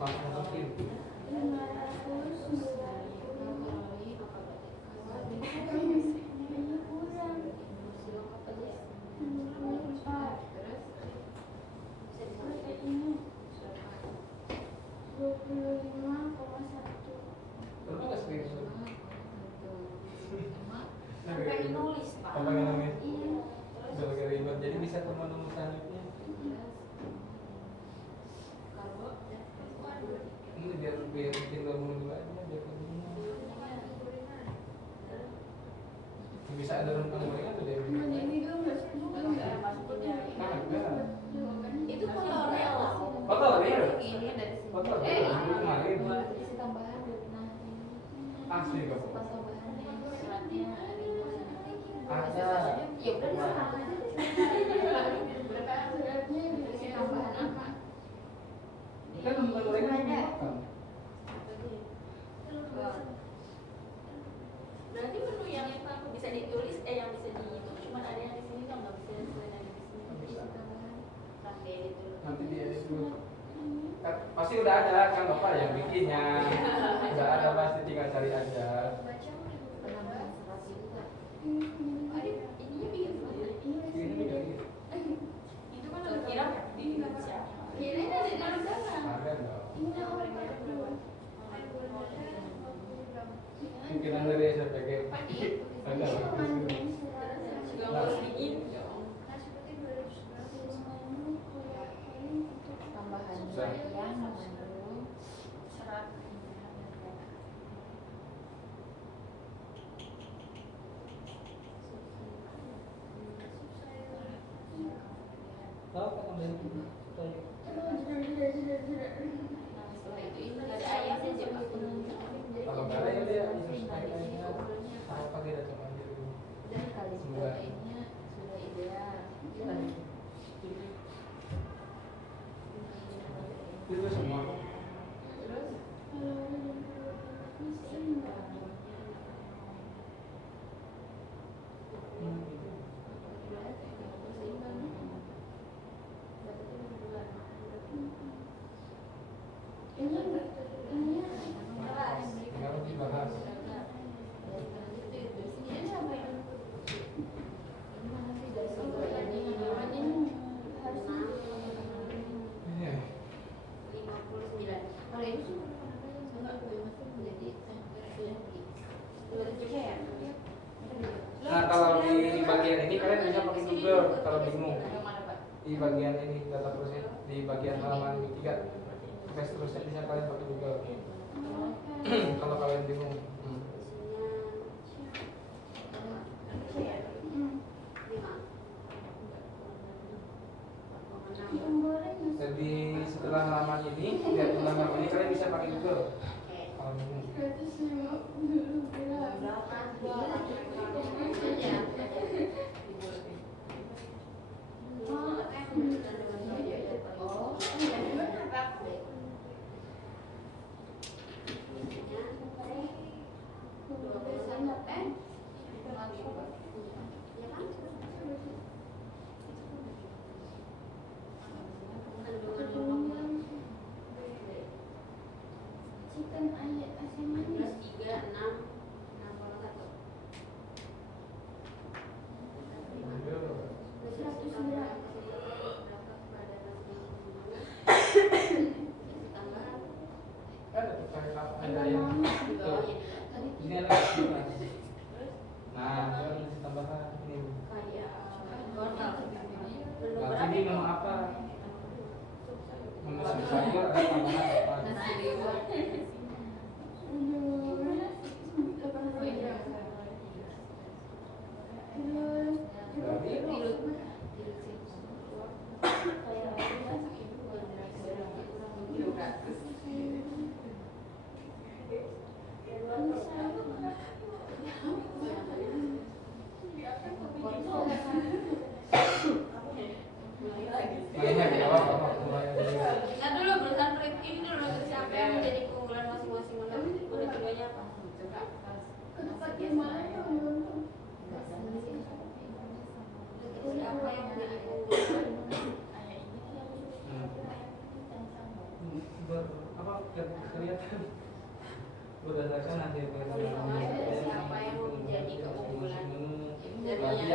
masukin. 500. Berapa nggak serius? Sampai nulis Pak. Apa yang namanya? Udah pakai ribet, jadi bisa ke menu selanjutnya. Ini biar tinggal menu dulu aja, biar ketemu. Bisa ada rempah gorengan tuh deh. Ada. Itu mozzarella. Betul, iya. Ini dari sini. Betul, kemarin. Isi tambahan nah Asli kok. pas tambahannya seratnya Ada. ya udah di sana aja isi tambahan apa Kan rempah gorengan Ada. makan. Berarti menu yang bisa ditulis, yang bisa di itu cuma ada yang di sini kan nggak bisa selain yang di sini. isi tambahan Sampai itu. Nanti dia dulu. Kan pasti udah ada kan Bapak yang bikinnya. Udah ada pasti tinggal cari aja. penambahan serat juga Ininya bikin sendiri. Ini juga gitu. Itu kan ada kira di Indonesia. Ini dari sana. Ada dong. Ini apa? Mungkinan dari SPG. Ada lah. Juga harus bikin. tambahan Susah. yang mengandung serat Tahu kan tambahin supaya nah setelah itu ini Ada ayamnya aja Pak. kalau nggak ada ya dia supaya tahu pakai data aja dulu. dan kali sebelumnya sudah ideal Itu semua. terus Google kalau bingung. Yang mana, Pak? Di bagian ini data proses di bagian halaman 3 fast terusnya bisa kalian pakai Google. Kalau kalian bingung. Jadi setelah halaman ini, lihat halaman ini kalian bisa pakai Google. Kalau bingung. Ada yang ini ada nah itu tambahan ini berarti ini menu apa menu sayur ada tambahan apa Nah dulu berusaha ini dulu siapa yang menjadi keunggulan masing-masing udah keduanya apa? Siapa yang menjadi keunggulan? Apa kelihatan berdasarkan hasil Siapa yang menjadi keunggulan? bagi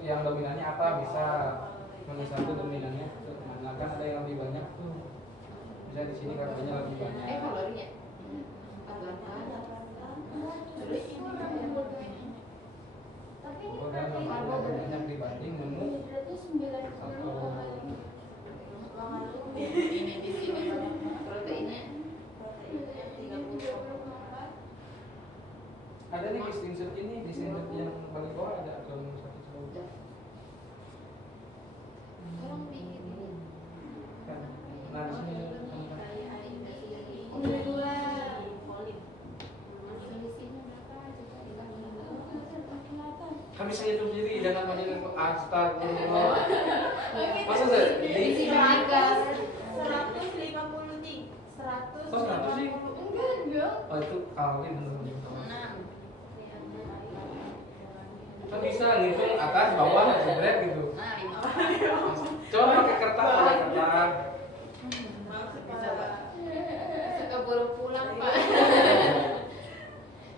yang dominannya apa bisa menu satu dominannya mana kan ada yang lebih banyak tuh bisa di sini katanya lebih banyak Kalorinya 48 oh dan lebih banyak dibanding menu satu ini di sini proteinnya 30. ada nih di screenshot ini di screenshot yang paling bawah ada kalau menu satu selalu Tolong bikin ini. nah di sini kan bisa hidup sendiri jangan banyak astagfirullah masa Isi di berangkas. 153. 100. Oh, 100 sih? Enggak. oh itu kali bener-bener 6. kan bisa ngitung atas bawah jebret gitu Nah, 5. coba pakai kertas Bisa, Pak. Suka buru pulang, Pak.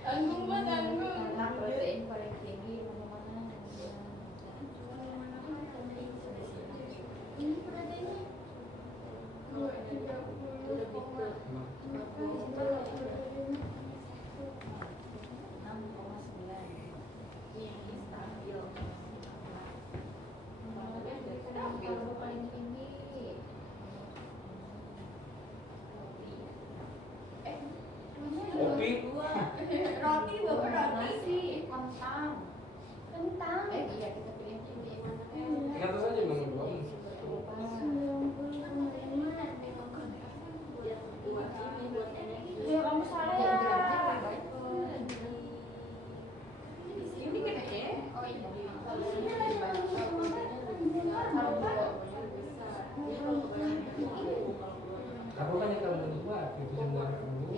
Tanggung Pak, tanggung. Protein paling tinggi mana-mana. Ini proteinnya 6,9. kopi Roti bapak roti kentang. Kentang. Iya, kita pilih ini mana? ingat saja menu dua Ya kamu salah ya. Ini kan ya? Oh iya. aku kan yang kamu dua itu semua dulu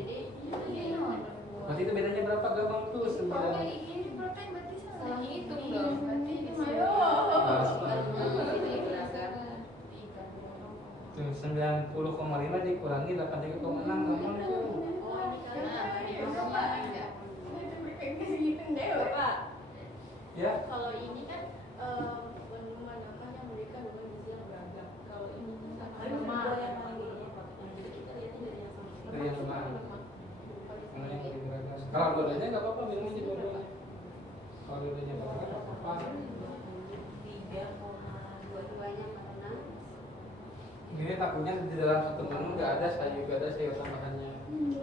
berarti itu bedanya berapa gampang tuh sembilan Ini protein berarti Salah hitung dong. Berarti ini mayo. tuh 90,5 dikurangi 83,6 gampang tuh Bapak, ya kalau ini kan menu makan yang memberikan dengan gizi yang beragam. Kalau ini sama yang jadi kita lihatnya dari yang sama. dari yang sama mana yang lebih beragam kalau dua-duanya nggak apa-apa minum aja dua-duanya kalau dua-duanya beragam nggak apa-apa takutnya di dalam satu menu nggak ada sayur tambahannya.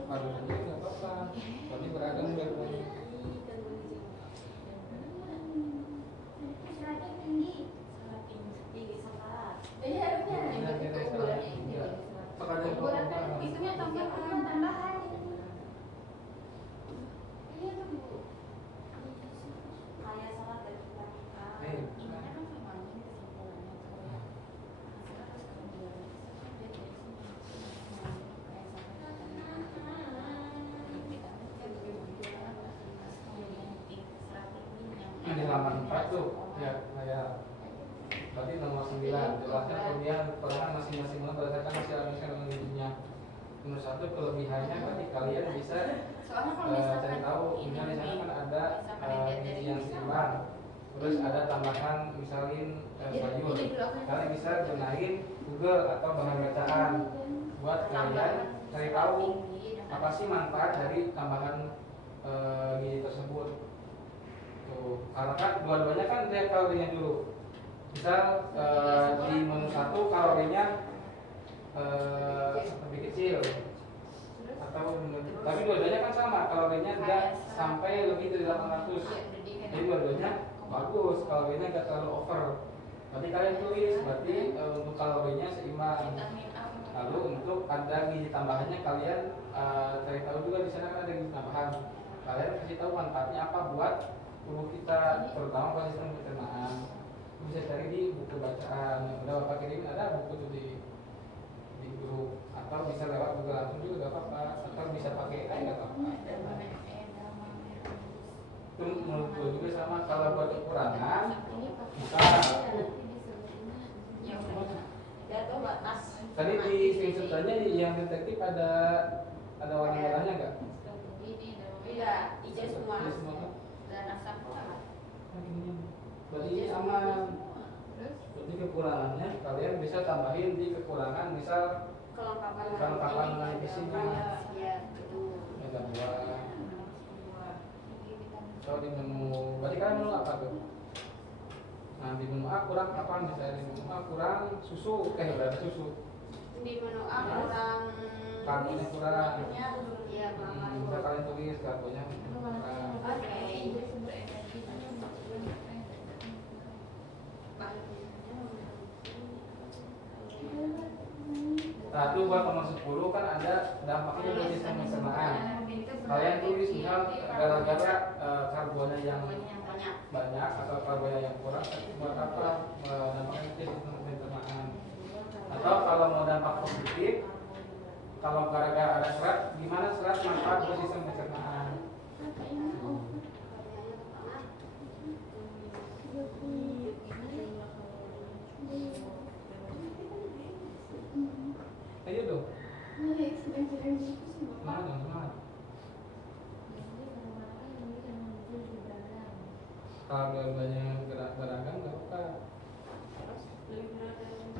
Kalau aja nggak apa-apa. Tapi beragam beragam. Seratnya tinggi. Jadi harusnya Nah, kita ukurannya salah. ini. Enggak. Pakai ukuran kan apa? itunya tambahan. Iya tuh Bu. Kayak salad dan kita. Nih. Ini kan memang ini kesimpulannya tuh ya. Hasilnya terus kemudian dia dari sini kayak Yang di halaman 4 tuh, ya kayak berarti nomor 9 jelaskan kelebihan peran masing-masing menu berdasarkan hasil analisis nomor 1 kelebihannya berarti kalian bisa soalnya kalau cari misalkan tahu ini misalnya di sana kan ada misalkan dilihat dari gizi yang seimbang, terus ada tambahan misalin sayur, kalian bisa gunain Google atau bahan bacaan buat kalian cari tahu apa sih manfaat dari tambahan gizi tersebut. Tuh, karena kan dua-duanya kan lihat kalorinya dulu. Misal di menu 1 kalorinya lebih kecil atau tapi dua-duanya kan sama kalorinya nggak sampai lebih dari 800. Jadi dua-duanya bagus, kalorinya nggak terlalu over. Berarti kalian tulis berarti untuk kalorinya seimbang. Lalu untuk ada gizi tambahannya kalian cari tahu juga di sana kan ada gizi tambahan. Kalian kasih tahu manfaatnya apa buat tubuh kita, terutama pada sistem pencernaan. Bisa cari di buku bacaan yang udah Bapak kirim, ada buku tuh di grup, atau bisa lewat Google langsung juga gak apa-apa, atau bisa pakai AI gak apa-apa. Itu menurut gue juga sama. Kalau buat kekurangan bisa tadi di screenshot-nya yang detektif ada warna merahnya nggak? Iya, hijau semua. Iya, semua kan? dan asam folat. Berarti ini aman. Berarti kekurangannya kalian bisa tambahin di kekurangan, misal kelengkapan nutrisinya. Iya, betul. Ada buah. Atau di menu, berarti kalian menu apa tuh? Nah di menu A kurang apa? Misalnya di menu A kurang susu, berarti susu. Di menu A kurang Karbonnya kurang. Iya, kurang Bisa kalian tulis karbonnya kurang. Oke. Nah itu buat nomor 10 kan ada dampaknya buat sistem pencernaan. Kalian tulis misal gara-gara karbonnya yang banyak atau karbonnya yang kurang, buat apa dampaknya ke sistem pencernaan. Atau kalau mau dampak positif, kalau gara-gara ada serat, gimana serat manfaat buat sistem pencernaan. Ayo dong, semangat dong, semangat. Kalau dua-duanya beragam nggak apa.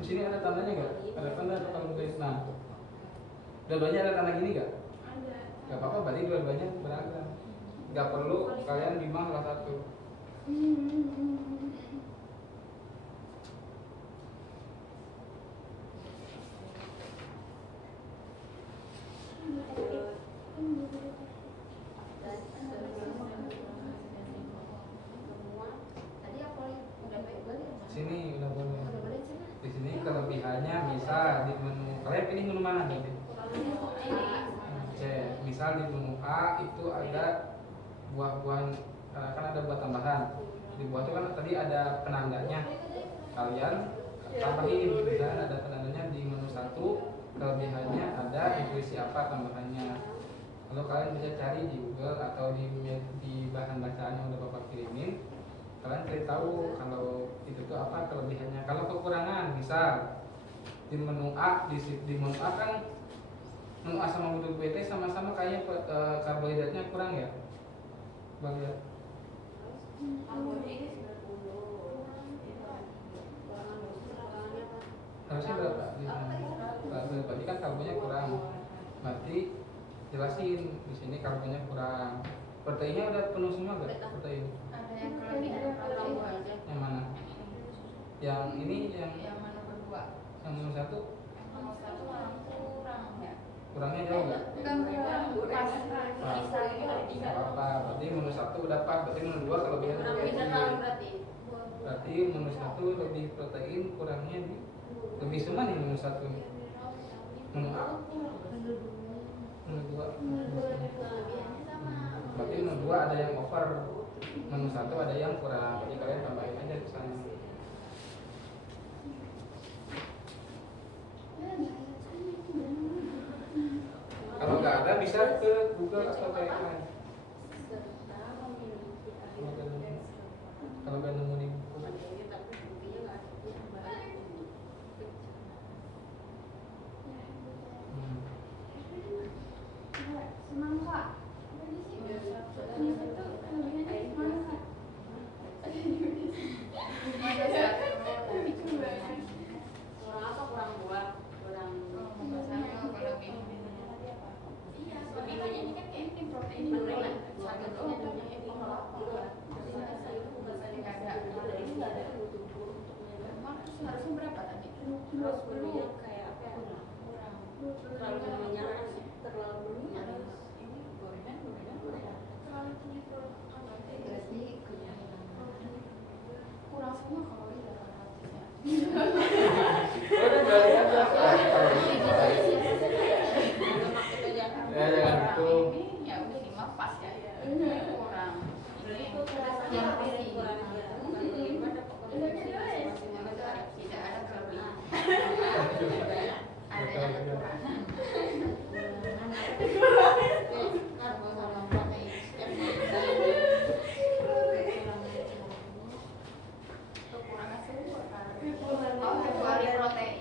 Di sini ada tandanya nggak? Ada tanda atau kalau tulis? Nah, dua-duanya ada tanda gini nggak? Nggak apa-apa, berarti dua-duanya beragam. Nggak perlu kalian bimbang salah satu. Sini udah boleh. Di sini kelebihannya bisa di menu. Kalian pilih menu mana nanti? C. Misal di menu A itu ada buah-buahan, kan ada buah tambahan. Di buah itu kan tadi ada penandanya. Kalian tambahin, misalnya ada penandanya di menu 1, kelebihannya ada nutrisi apa tambahannya. Lalu kalian bisa cari di Google atau di bahan bacaan yang udah Bapak kirimin. Kalian cari tahu kalau itu tuh apa kelebihannya. Kalau kekurangan, misal di menu A, di menu A kan menu A sama menu B sama-sama kayaknya karbohidratnya kurang ya, Bang ya. Harusnya berapa? Berarti kan karbonnya kurang. Berarti jelasin di sini karbonnya kurang. Proteinnya udah penuh semua gak? Protein. Ada yang kelebihan atau aja. Yang mana? Yang ini yang Yang mana kedua? yang menu 1? nomor 1 malah kurang ya. Kurangnya jauh nggak? Bukan kurang, pas bisa itu ada Nggak 3. apa-apa. Berarti menu 1 udah pas. Berarti menu 2 kelebihan Kurang protein. mineral berarti. Berarti menu 1 lebih protein, kurangnya lebih semua nih menu 1. Menu A, menu 2. Kelebihannya sama. Berarti menu 2 ada yang over, menu 1 ada yang kurang. Jadi kalian tambahin aja ke sana. Kalau nggak ada bisa ke Google atau ke yang lain. Kalau nggak nemu di buku. Semangka. Kurang apa? Kurang buah, kurang lebih ini kan kayak ini protein menelan satu doang ini harusnya berapa tadi? Terus menunya kayak apa ya? Terlalu menyerang, terlalu menyerang. Ini gorengan terlalu tinggi berarti kurang semua kalori 800 ya. Udah gali aja. Ya jangan gitu. Ini ya udah 5 pas ya. Kurang. Ini yang pasti tidak ada kelebihan. Ada yang kekurangan. Karbo sama protein. Kekurangan semua kan. Oh, kecuali protein.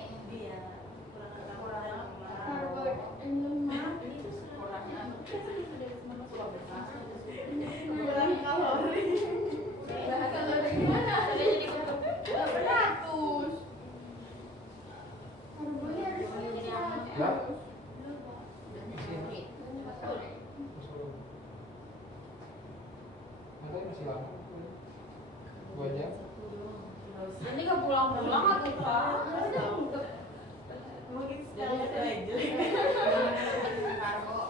Masih lama. Gua aja. Ini nggak pulang-pulang atau Pak? Karbo.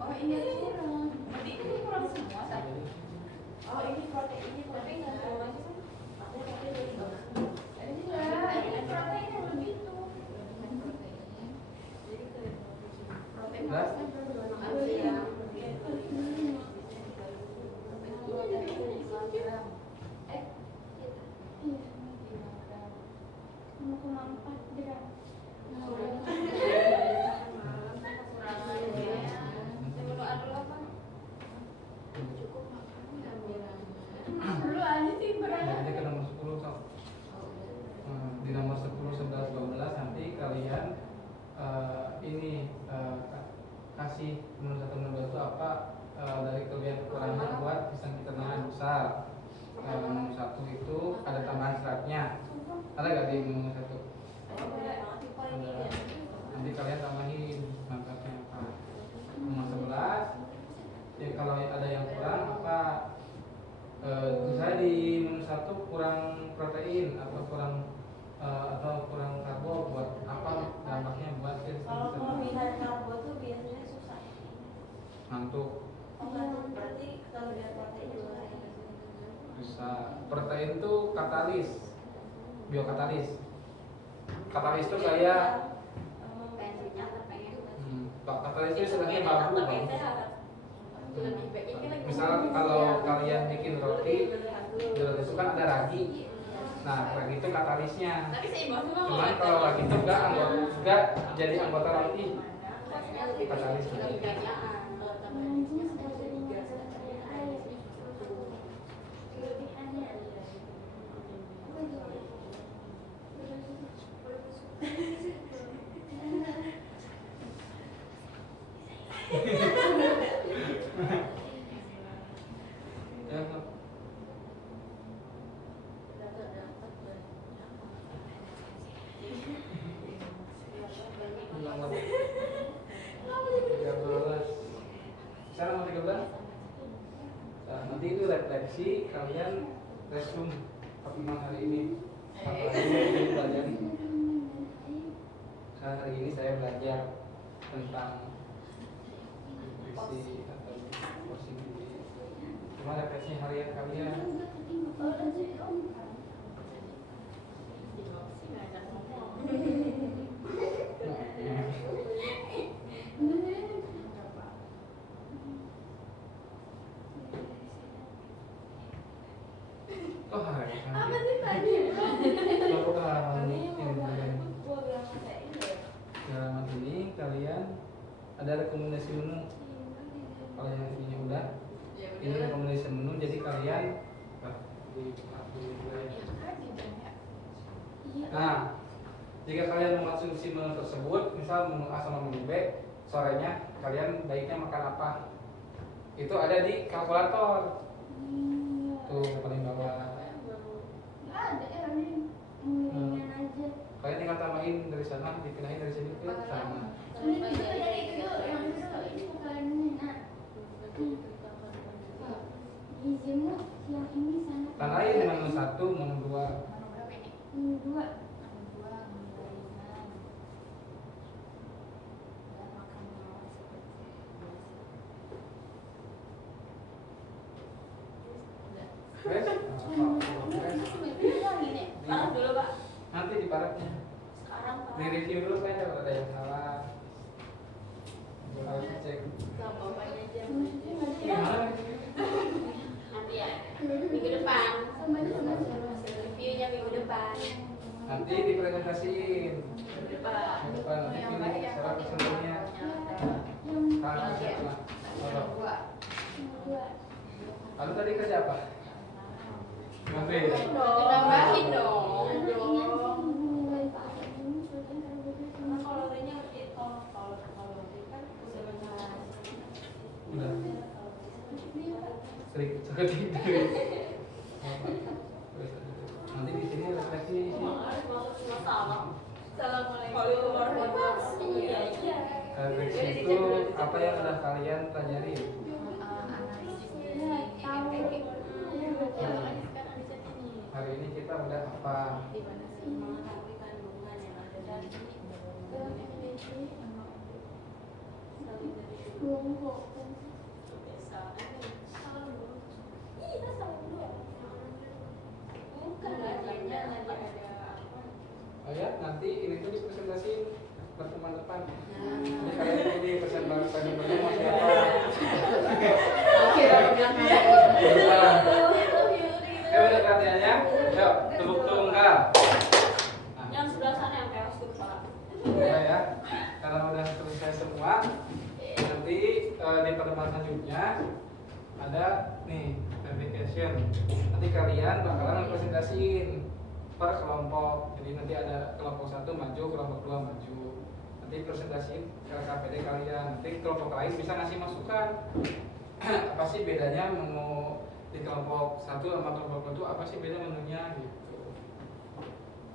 Oh ini kurang. Berarti ini kurang semua tadi. Oh ini protein ini tapi nggak semua aja kan? Ini protein yang lebih tuh. Protein Nah. Jadi ke nomor 10 Sob. Di nomor 10, 11, 12 nanti kalian kasih menu 1 menu 2 itu apa dari kelebihan kekurangan buat pisang pencernaan besar. Menu 1 itu ada tambahan seratnya. Ada nggak di menu 1? Nanti kalian tambahin mangkaknya apa. Nomor 11 ya kalau ada yang kurang apa misalnya di menu 1 kurang protein atau kurang karbo buat apa dampaknya buat Kalau kelebihan karbo tuh biasanya susah. ngantuk. Berarti kelebihan protein juga ada. Bisa protein itu katalis, biokatalis. Katalis itu kayak katalis itu istilahnya babu. Misal kalau kalian bikin roti, di roti itu kan ada ragi. Nah, ragi itu katalisnya. Tapi seimbang semua. Cuman kalau ragi itu enggak jadi anggota roti. Katalisnya. Ya, Sob. Ulang lagi. kalian resume pertemuan hari ini. Hari ini saya belajar tentang nutrisi atau porsi gizi. Cuma refleksi harian kalian. Oh, hari Apa sih tadi? kelompok halaman ini Gua bilang kayak ini. halaman ini kalian ada rekomendasi menu. Kalau yang ini udah, ini rekomendasi menu. Jadi kalian nah, jika kalian mengkonsumsi menu tersebut, misal menu A sama menu B, sorenya kalian baiknya makan apa? Itu ada di kalkulator. Tuh paling bawah. Nggak ada ya ini ringan aja. Kalian tinggal tambahin dari sana, dipindahin dari sini ke sana. Ini juga dari itu yang itu ini bukan ini nah. Gizimu yang ini sana. Tandain menu 1, menu 2. Ini 2. Fresh? Paraf dulu Pak. Nanti di parafnya. Sekarang Pak. Di review dulu kan kalau ada yang salah. Harus cek. Sama bapaknya aja. Gimana? Nanti ya. Minggu depan. Hasil reviewnya minggu depan. Nanti dipresentasiin. Minggu depan. Depan nanti pilih secara keseluruhannya. Kalau siapa? Lalu tadi kerja apa? Nanti. Nambahin dong. Udah. Sering sekali. Nanti di sini refleksi. Assalamualaikum warahmatullahi wabarakatuh. Refleksi itu apa yang sudah kalian pelajari? Hari ini kita udah apa? Oh ya, nanti ini tuh dipresentasiin pertemuan depan. Jadi kalian pilih presentasi pertemuan siapa? Ya udah perhatiannya. Yuk, tepuk tunggal. Nah, Yang sebelah sana yang keos tuh Pak. ya. Kalau udah selesai semua, nanti di pertemuan selanjutnya ada nih application. Nanti kalian bakalan presentasiin per kelompok. Jadi nanti ada kelompok 1 maju, kelompok 2 maju. Nanti presentasiin ke KPD kalian. Nanti kelompok lain bisa ngasih masukan. Apa sih bedanya menu di kelompok 1 sama kelompok 2, apa sih beda menunya gitu.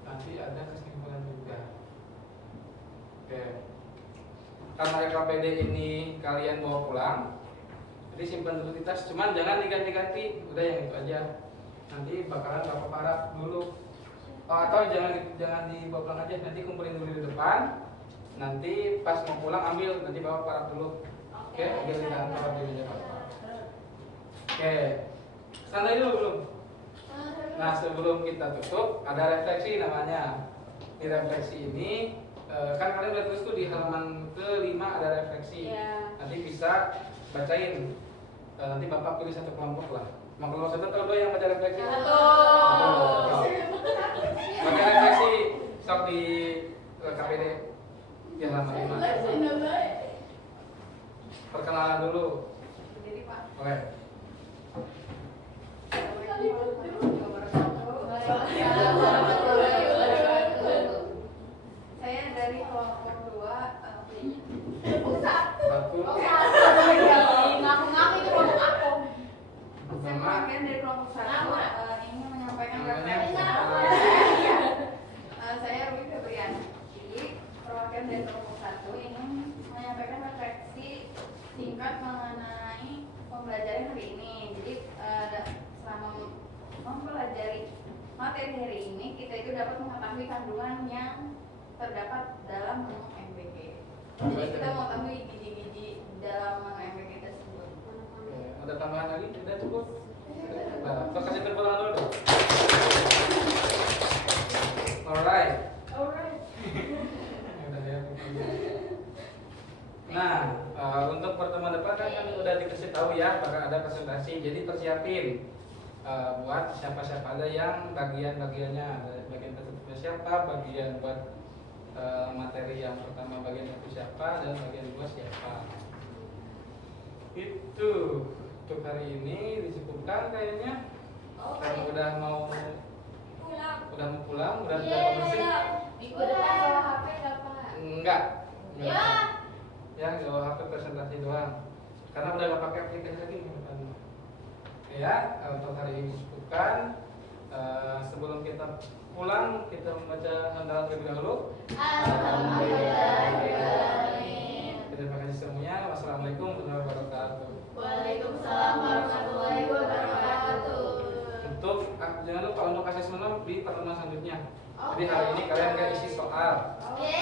Nanti ada kesimpulan juga. Oke. Karena RKPD ini kalian bawa pulang, jadi simpan dulu di tas. Cuman jangan diganti-ganti, udah yang itu aja. Nanti bakalan bapak paraf dulu. Oh, atau jangan dibawa pulang aja, nanti kumpulin dulu di depan. Nanti pas mau pulang ambil, nanti bawa paraf dulu. Oke, ambil di dalam paraf dulu aja Pak. Oke, santai dulu belum? Nah, sebelum kita tutup, ada refleksi namanya. Di refleksi ini kan kalian udah tulis tuh di halaman ke-5 ada refleksi. Iya. Nanti bisa bacain. Nanti bapak pilih satu kelompok lah. Mau kelompok 1 atau 2 yang baca refleksi? Satu. Baca refleksi sok di KPD di halaman 5. Perkenalan dulu. Boleh. Saya dari kelompok 2 Satu. Ngaku-ngaku itu kelompok aku. Saya mewakili dari kelompok 1 ingin menyampaikan Namanya refleksi. siapa? Saya Ruby Febrianti, perwakilan dari kelompok 1 ingin menyampaikan refleksi singkat mengenai pembelajaran hari materi hari ini kita itu dapat mengetahui kandungan yang terdapat dalam menu MBG. Jadi kita mau tahu gizi-gizi dalam menu MBG tersebut. Oke, ada tambahan lagi? Tidak cukup? Nah, kita kasih tepuk tangan dulu. Alright. Udah ya. Nah, untuk pertemuan depan kan kami udah dikasih tahu ya bakal ada presentasi. Jadi persiapin buat siapa-siapa ada yang bagian-bagiannya, bagian presentasi siapa, bagian buat materi yang pertama bagian satu siapa dan bagian dua siapa. Itu untuk hari ini disebutkan kayaknya. Karena udah mau pulang, udah tidak bersih. Minggu depan bawa HP dapat. Enggak. Ya, bawa HP presentasi doang. Karena udah nggak pakai aplikasi lagi minggu depan. Ya, untuk hari ini disebutkan. Sebelum kita pulang, kita membaca handalan terlebih dahulu. Terima kasih semuanya. Wassalamualaikum warahmatullahi wabarakatuh. Waalaikumsalam warahmatullahi wabarakatuh. Untuk jangan lupa untuk asesmen di pertemuan selanjutnya. Jadi hari ini kalian nggak isi soal. Oke.